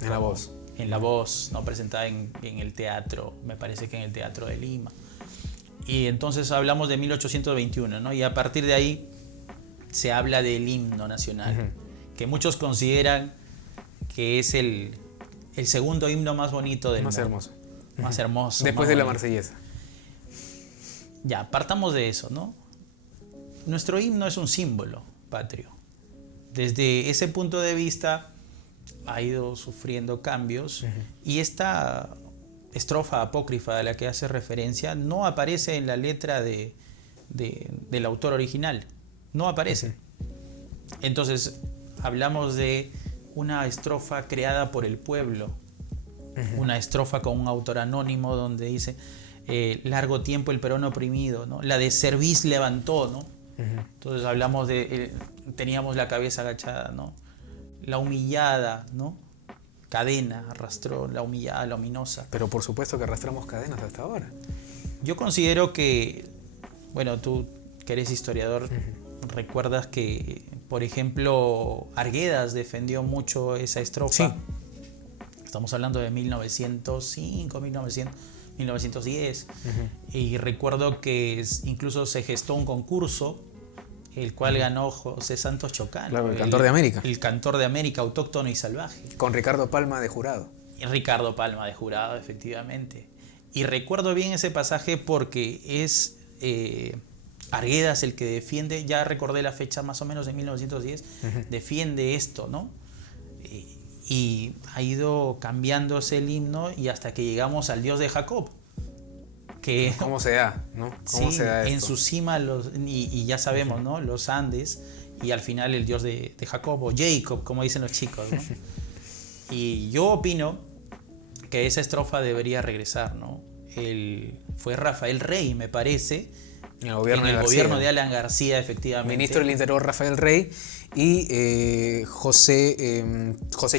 en la voz. En la voz, ¿no? Presentada en el teatro, me parece que en el Teatro de Lima. Y entonces hablamos de 1821, ¿no? Y a partir de ahí se habla del himno nacional, que muchos consideran que es el segundo himno más bonito del mundo. Más hermoso. Más hermoso. Después de la Marsellesa. Ya, partamos de eso, ¿no? Nuestro himno es un símbolo patrio. Desde ese punto de vista ha ido sufriendo cambios y esta estrofa apócrifa a la que hace referencia no aparece en la letra del autor original, no aparece. Entonces hablamos de una estrofa creada por el pueblo, una estrofa con un autor anónimo donde dice largo tiempo el Perón oprimido, ¿no? La de Cerviz levantó, ¿no? Entonces hablamos de teníamos la cabeza agachada, ¿no? La humillada, ¿no? Cadena arrastró la humillada, la ominosa. Pero por supuesto que arrastramos cadenas hasta ahora. Yo considero que, bueno, tú que eres historiador, recuerdas que, por ejemplo, Arguedas defendió mucho esa estrofa. Sí. Estamos hablando de 1905, 1910. Y recuerdo que incluso se gestó un concurso, el cual ganó José Santos Chocano. Claro, el cantor de América. El cantor de América, autóctono y salvaje. Con Ricardo Palma de jurado. Y Ricardo Palma de jurado, efectivamente. Y recuerdo bien ese pasaje porque es Arguedas el que defiende, ya recordé la fecha más o menos en 1910, defiende esto, ¿no? Y ha ido cambiándose el himno y hasta que llegamos al Dios de Jacob. Que, ¿cómo se da? ¿No? ¿Cómo sí, se da esto? en su cima, y ya sabemos, ¿no? Los Andes, y al final el Dios de Jacob, o Jacob, como dicen los chicos, ¿no? Y yo opino que esa estrofa debería regresar, ¿no? Fue Rafael Rey, me parece, en el gobierno, gobierno de Alan García, efectivamente. Ministro del Interior Rafael Rey y José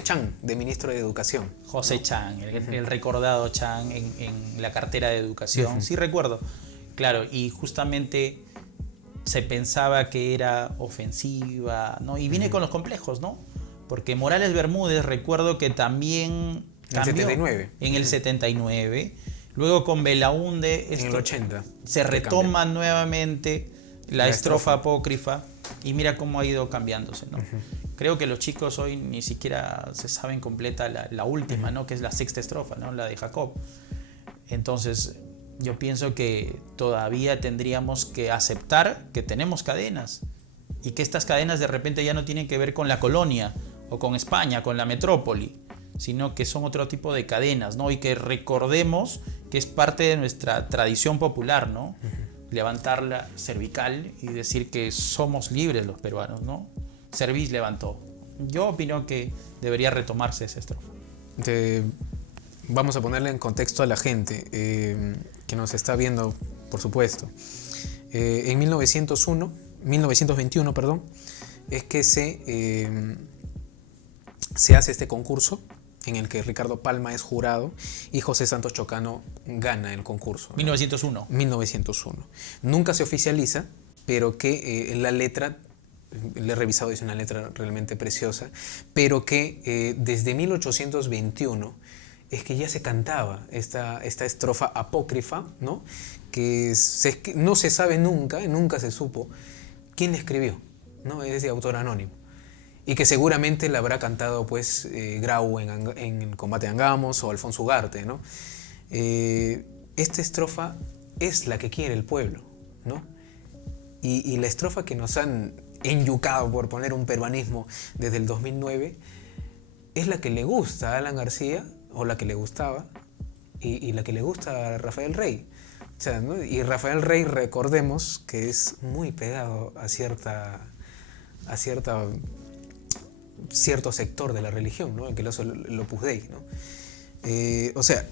Chang, de Ministro de Educación. José Chang, el recordado Chang en la cartera de Educación. Sí recuerdo, claro, y justamente se pensaba que era ofensiva, ¿no? Y viene con los complejos, ¿no? Porque Morales Bermúdez, recuerdo que también cambió en el 79. Luego con Belaúnde en el 80 se retoma nuevamente la estrofa apócrifa y mira cómo ha ido cambiándose, ¿no? Creo que los chicos hoy ni siquiera se saben completa la última, ¿no? Que es la sexta estrofa, ¿no? La de Jacob. Entonces yo pienso que todavía tendríamos que aceptar que tenemos cadenas y que estas cadenas de repente ya no tienen que ver con la colonia o con España, con la metrópoli, sino que son otro tipo de cadenas, ¿no? Y que recordemos que es parte de nuestra tradición popular, ¿no? Levantar la cervical y decir que somos libres los peruanos, ¿no? Cerviz levantó. Yo opino que debería retomarse esa estrofa. Vamos a ponerle en contexto a la gente que nos está viendo, por supuesto. En 1921, perdón, es que se hace este concurso en el que Ricardo Palma es jurado y José Santos Chocano gana el concurso, ¿no? 1901. Nunca se oficializa, pero que la letra, le he revisado, es una letra realmente preciosa, pero que desde 1821 es que ya se cantaba esta estrofa apócrifa, ¿no? Que no se sabe nunca se supo quién la escribió, ¿no? Es de autor anónimo. Y que seguramente la habrá cantado pues Grau en el Combate de Angamos o Alfonso Ugarte, ¿no? Esta estrofa es la que quiere el pueblo, ¿no? Y la estrofa que nos han enyucado, por poner un peruanismo, desde el 2009, es la que le gusta a Alan García, o la que le gustaba, y la que le gusta a Rafael Rey. O sea, ¿no? Y Rafael Rey, recordemos que es muy pegado a cierto sector de la religión, ¿no? Que es el Opus Dei, ¿no? O sea,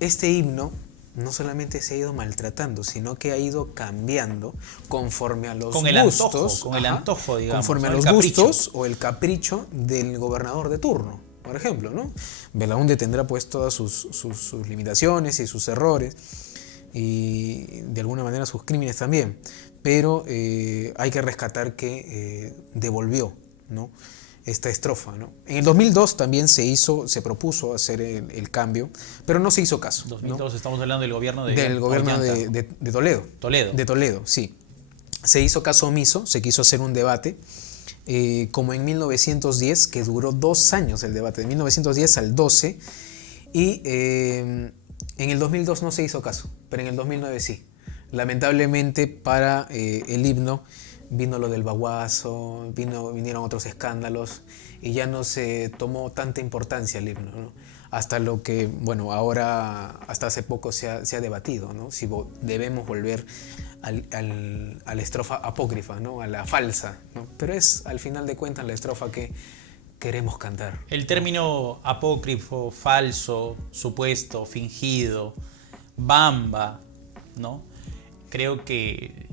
este himno no solamente se ha ido maltratando, sino que ha ido cambiando conforme a los gustos, con el antojo, digamos, conforme a los gustos o el capricho del gobernador de turno, por ejemplo, ¿no? Belaúnde tendrá pues todas sus limitaciones y sus errores y de alguna manera sus crímenes también, pero hay que rescatar que devolvió, ¿no? Esta estrofa, ¿no? En el 2002 también se propuso hacer el cambio, pero no se hizo caso. 2002, ¿no? Estamos hablando del gobierno de Toledo. De Toledo, sí. Se hizo caso omiso, se quiso hacer un debate, como en 1910, que duró 2 años el debate, de 1910 al 12, y en el 2002 no se hizo caso, pero en el 2009 sí. lamentablemente para el himno vino lo del baguazo, vinieron otros escándalos y ya no se tomó tanta importancia el himno, ¿no? Hasta lo que, bueno, ahora, hasta hace poco se ha debatido, ¿no? Si debemos volver a la estrofa apócrifa, ¿no? A la falsa, ¿no? Pero es, al final de cuentas, la estrofa que queremos cantar. El término apócrifo, falso, supuesto, fingido, bamba, ¿no? Creo que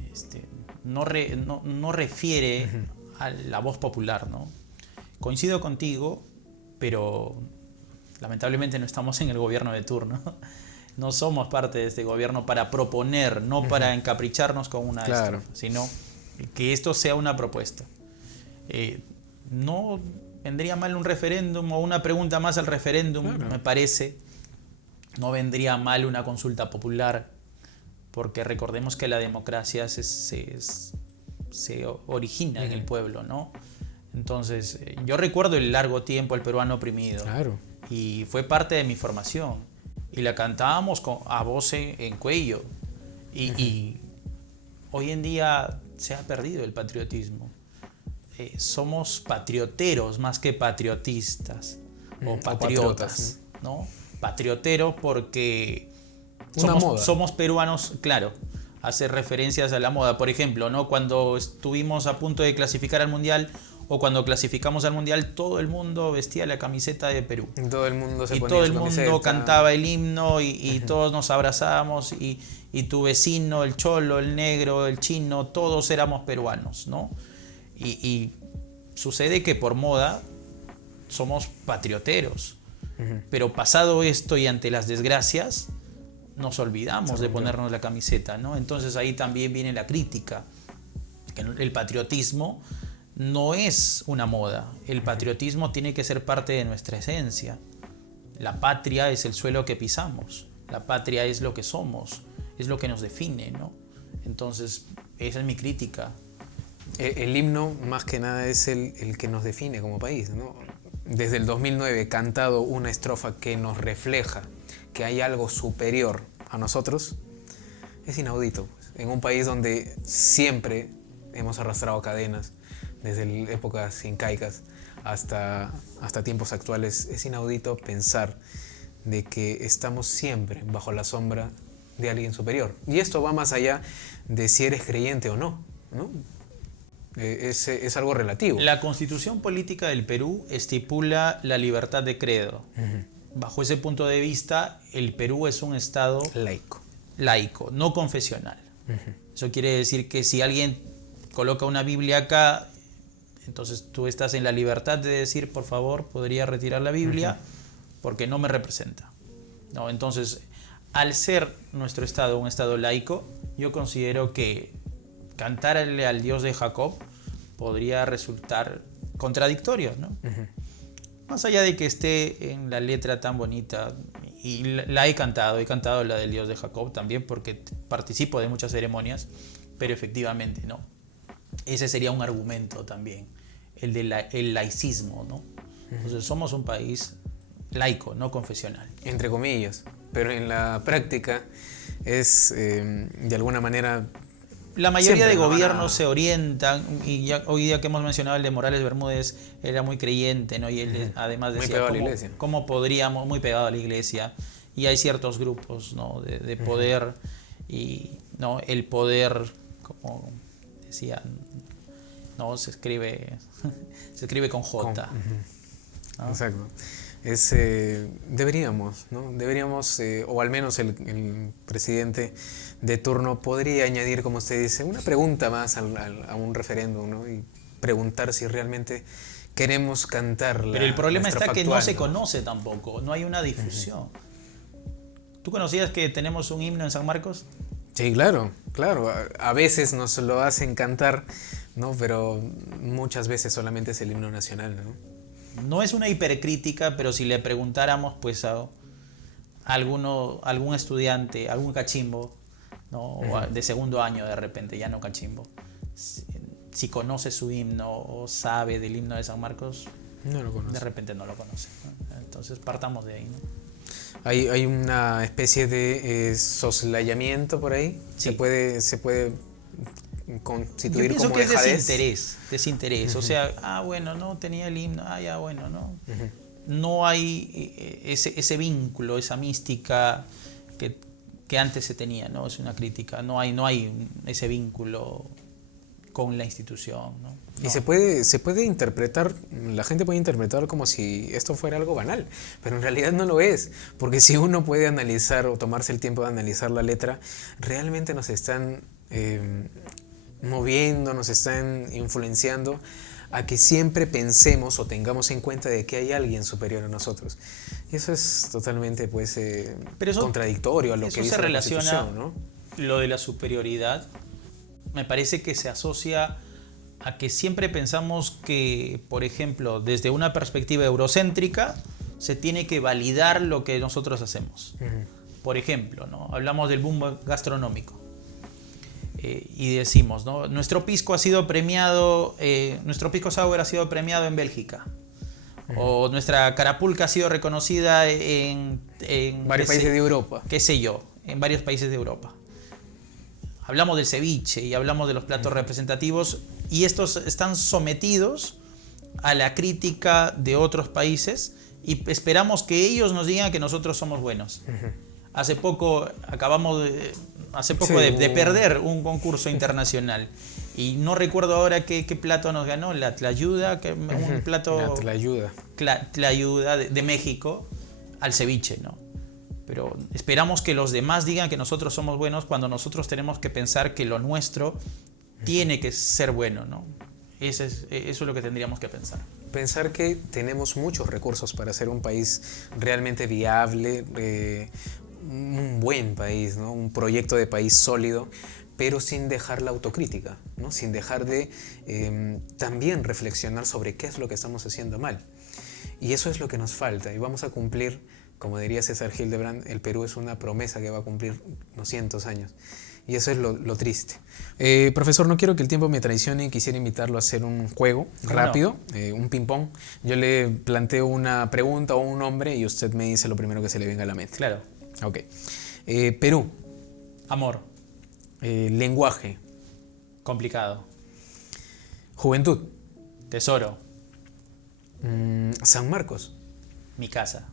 no refiere a la voz popular, ¿no? Coincido contigo, pero lamentablemente no estamos en el gobierno de turno. No somos parte de este gobierno para proponer, no para encapricharnos con una estrofa, sino que esto sea una propuesta. No vendría mal un referéndum o una pregunta más al referéndum, me parece. No vendría mal una consulta popular, porque recordemos que la democracia se origina en el pueblo, ¿no? Entonces, yo recuerdo el largo tiempo el peruano oprimido. Claro. Y fue parte de mi formación. Y la cantábamos a voz en cuello. Y hoy en día se ha perdido el patriotismo. Somos patrioteros más que patriotistas. O patriotas, ¿no? Patrioteros porque somos peruanos, claro. Hace referencias a la moda. Por ejemplo, ¿no? Cuando estuvimos a punto de clasificar al Mundial, o cuando clasificamos al Mundial, todo el mundo vestía la camiseta de Perú. Todo el mundo se y ponía todo el su mundo camiseta. cantaba el himno y todos nos abrazábamos y tu vecino, el cholo, el negro, el chino, todos éramos peruanos, ¿no? Y sucede que por moda somos patrioteros. Pero pasado esto y ante las desgracias, nos olvidamos de ponernos la camiseta, ¿no? Entonces ahí también viene la crítica. Que el patriotismo no es una moda. El patriotismo tiene que ser parte de nuestra esencia. La patria es el suelo que pisamos. La patria es lo que somos. Es lo que nos define, ¿no? Entonces, esa es mi crítica. El himno, más que nada, es el que nos define como país, ¿no? Desde el 2009, cantado una estrofa que nos refleja que hay algo superior a nosotros, es inaudito. En un país donde siempre hemos arrastrado cadenas, desde épocas incaicas hasta tiempos actuales, es inaudito pensar de que estamos siempre bajo la sombra de alguien superior. Y esto va más allá de si eres creyente o no, ¿no? Es algo relativo. La Constitución Política del Perú estipula la libertad de credo. Bajo ese punto de vista, el Perú es un estado laico, no confesional. Eso quiere decir que si alguien coloca una Biblia acá, entonces tú estás en la libertad de decir, por favor, podría retirar la Biblia porque no me representa, ¿no? Entonces, al ser nuestro estado un estado laico, yo considero que cantarle al Dios de Jacob podría resultar contradictorio, ¿no? Más allá de que esté en la letra tan bonita, y la he cantado la del Dios de Jacob también porque participo de muchas ceremonias, pero efectivamente, ¿no? Ese sería un argumento también, el laicismo, ¿no? Entonces somos un país laico, no confesional. Entre comillas, pero en la práctica es de alguna manera... La mayoría de gobiernos se orientan, y ya hoy día que hemos mencionado el de Morales Bermúdez, era muy creyente, ¿no? Y él además decía, muy pegado a la iglesia. ¿Cómo podríamos? Muy pegado a la iglesia. Y hay ciertos grupos, ¿no? de poder, y ¿no? El poder, como decían, ¿no? Se escribe con J. ¿No? Exacto. Deberíamos, ¿no? Deberíamos, o al menos el presidente de turno podría añadir, como usted dice, una pregunta más a un referéndum, ¿no? Y preguntar si realmente queremos cantar la... Pero el problema está que factual, no se conoce tampoco, no hay una difusión. ¿Tú conocías que tenemos un himno en San Marcos? Sí, claro. A veces nos lo hacen cantar, ¿no? Pero muchas veces solamente es el himno nacional, ¿no? No es una hipercrítica, pero si le preguntáramos pues a algún estudiante, algún cachimbo, ¿no? De segundo año de repente, ya no cachimbo, si conoce su himno o sabe del himno de San Marcos, no lo conoce. De repente no lo conoce, ¿no? Entonces partamos de ahí, ¿no? Hay una especie de soslayamiento por ahí. Sí. Se puede Yo constituir pienso como que es dejadez. desinterés. O sea, bueno, no tenía el himno, ya, bueno, no. No hay ese vínculo, esa mística que antes se tenía, ¿no? Es una crítica. No hay ese vínculo con la institución, ¿no? Y No. se puede interpretar, la gente puede interpretar como si esto fuera algo banal, pero en realidad no lo es, porque si uno puede analizar o tomarse el tiempo de analizar la letra, realmente nos están moviendo, nos están influenciando a que siempre pensemos o tengamos en cuenta de que hay alguien superior a nosotros. Y eso es totalmente pues Pero contradictorio a lo que eso dice se la relaciona, Constitución, ¿no? lo de la superioridad, me parece que se asocia a que siempre pensamos que, por ejemplo, desde una perspectiva eurocéntrica, se tiene que validar lo que nosotros hacemos. Por ejemplo, ¿no? Hablamos del boom gastronómico. Y decimos, ¿no? Nuestro pisco sour ha sido premiado en Bélgica. O nuestra carapulca ha sido reconocida en Varios países de Europa. qué sé yo, en varios países de Europa. Hablamos del ceviche y hablamos de los platos representativos, y estos están sometidos a la crítica de otros países y esperamos que ellos nos digan que nosotros somos buenos. Hace poco de perder un concurso internacional y no recuerdo ahora qué plato nos ganó, la tlayuda, un plato La tlayuda. tlayuda de México al ceviche, ¿no? Pero esperamos que los demás digan que nosotros somos buenos cuando nosotros tenemos que pensar que lo nuestro tiene que ser bueno, ¿no? Eso es lo que tendríamos que pensar. Pensar que tenemos muchos recursos para ser un país realmente viable, un buen país, ¿no? Un proyecto de país sólido, pero sin dejar la autocrítica, ¿no? Sin dejar de también reflexionar sobre qué es lo que estamos haciendo mal. Y eso es lo que nos falta, y vamos a cumplir, como diría César Hildebrand, el Perú es una promesa que va a cumplir 200 años. Y eso es lo triste. Profesor, no quiero que el tiempo me traicione y quisiera invitarlo a hacer un juego rápido, un ping-pong. Yo le planteo una pregunta o un nombre y usted me dice lo primero que se le venga a la mente. Claro. Ok. Perú. Amor. Lenguaje. Complicado. Juventud. Tesoro. San Marcos. Mi casa.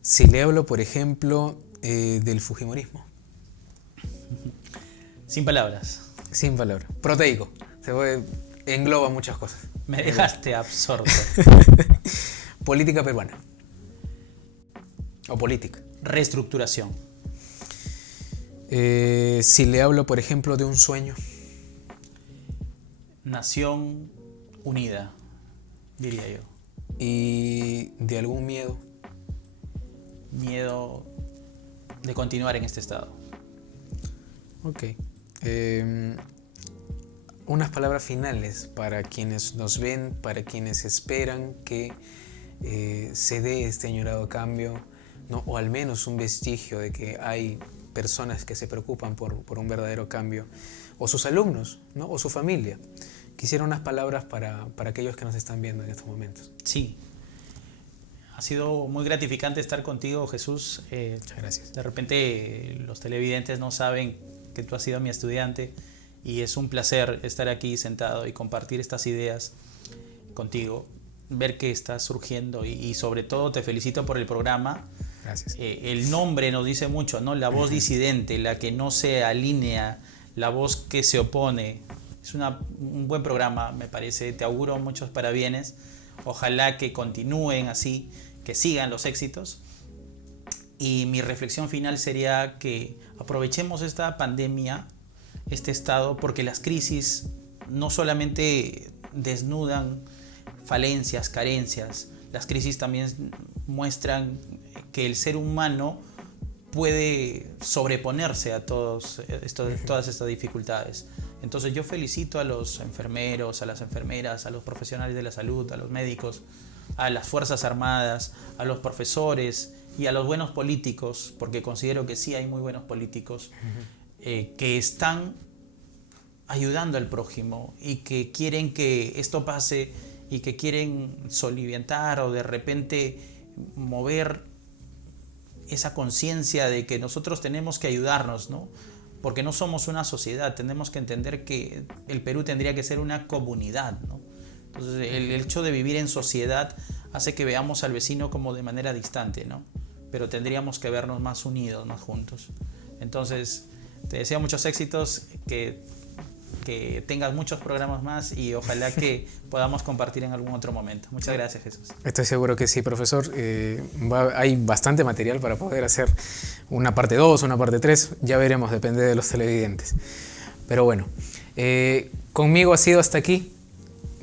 Si le hablo, por ejemplo, del fujimorismo. Sin palabras. Sin palabra. Proteico. Engloba muchas cosas. Me dejaste absorto. Política peruana. O política. Reestructuración. Si le hablo, por ejemplo, de un sueño. Nación unida, diría yo. Y de algún miedo. Miedo de continuar en este estado. Ok. Unas palabras finales para quienes nos ven, para quienes esperan que se dé este añorado cambio, ¿no? O al menos un vestigio de que hay personas que se preocupan por un verdadero cambio, o sus alumnos, ¿no? O su familia. Quisiera unas palabras para aquellos que nos están viendo en estos momentos. Sí. Ha sido muy gratificante estar contigo, Jesús. Muchas gracias. De repente los televidentes no saben que tú has sido mi estudiante y es un placer estar aquí sentado y compartir estas ideas contigo, ver que estás surgiendo y sobre todo te felicito por el programa. Gracias. El nombre nos dice mucho, ¿no? La voz disidente, la que no se alinea, la voz que se opone. Es un buen programa, me parece. Te auguro muchos parabienes. Ojalá que continúen así, que sigan los éxitos. Y mi reflexión final sería que aprovechemos esta pandemia, este estado, porque las crisis no solamente desnudan falencias, carencias, las crisis también muestran que el ser humano puede sobreponerse a todas estas dificultades. Entonces yo felicito a los enfermeros, a las enfermeras, a los profesionales de la salud, a los médicos, a las Fuerzas Armadas, a los profesores y a los buenos políticos, porque considero que sí hay muy buenos políticos que están ayudando al prójimo y que quieren que esto pase y que quieren soliviantar o de repente mover esa conciencia de que nosotros tenemos que ayudarnos, ¿no? Porque no somos una sociedad, tenemos que entender que el Perú tendría que ser una comunidad, ¿no? Entonces el hecho de vivir en sociedad hace que veamos al vecino como de manera distante, ¿no? Pero tendríamos que vernos más unidos, más juntos. Entonces te deseo muchos éxitos, que tengas muchos programas más y ojalá que podamos compartir en algún otro momento. Muchas gracias, Jesús. Estoy seguro que sí, profesor. Hay bastante material para poder hacer una parte 2, una parte 3. Ya veremos, depende de los televidentes. Pero bueno, conmigo ha sido hasta aquí,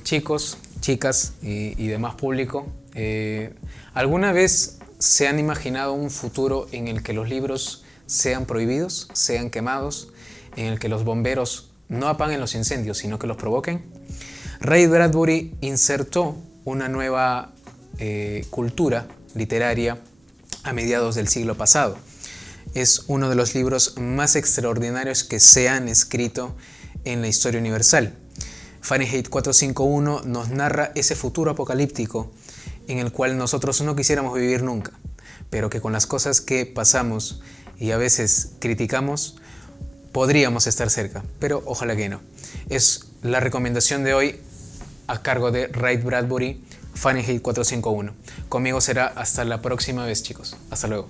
chicos, chicas y demás público. ¿Alguna vez se han imaginado un futuro en el que los libros sean prohibidos, sean quemados, en el que los bomberos no apaguen los incendios, sino que los provoquen? Ray Bradbury insertó una nueva cultura literaria a mediados del siglo pasado. Es uno de los libros más extraordinarios que se han escrito en la historia universal. Fahrenheit 451 nos narra ese futuro apocalíptico en el cual nosotros no quisiéramos vivir nunca, pero que con las cosas que pasamos y a veces criticamos, podríamos estar cerca, pero ojalá que no. Es la recomendación de hoy a cargo de Ray Bradbury, Fahrenheit 451. Conmigo será hasta la próxima vez, chicos. Hasta luego.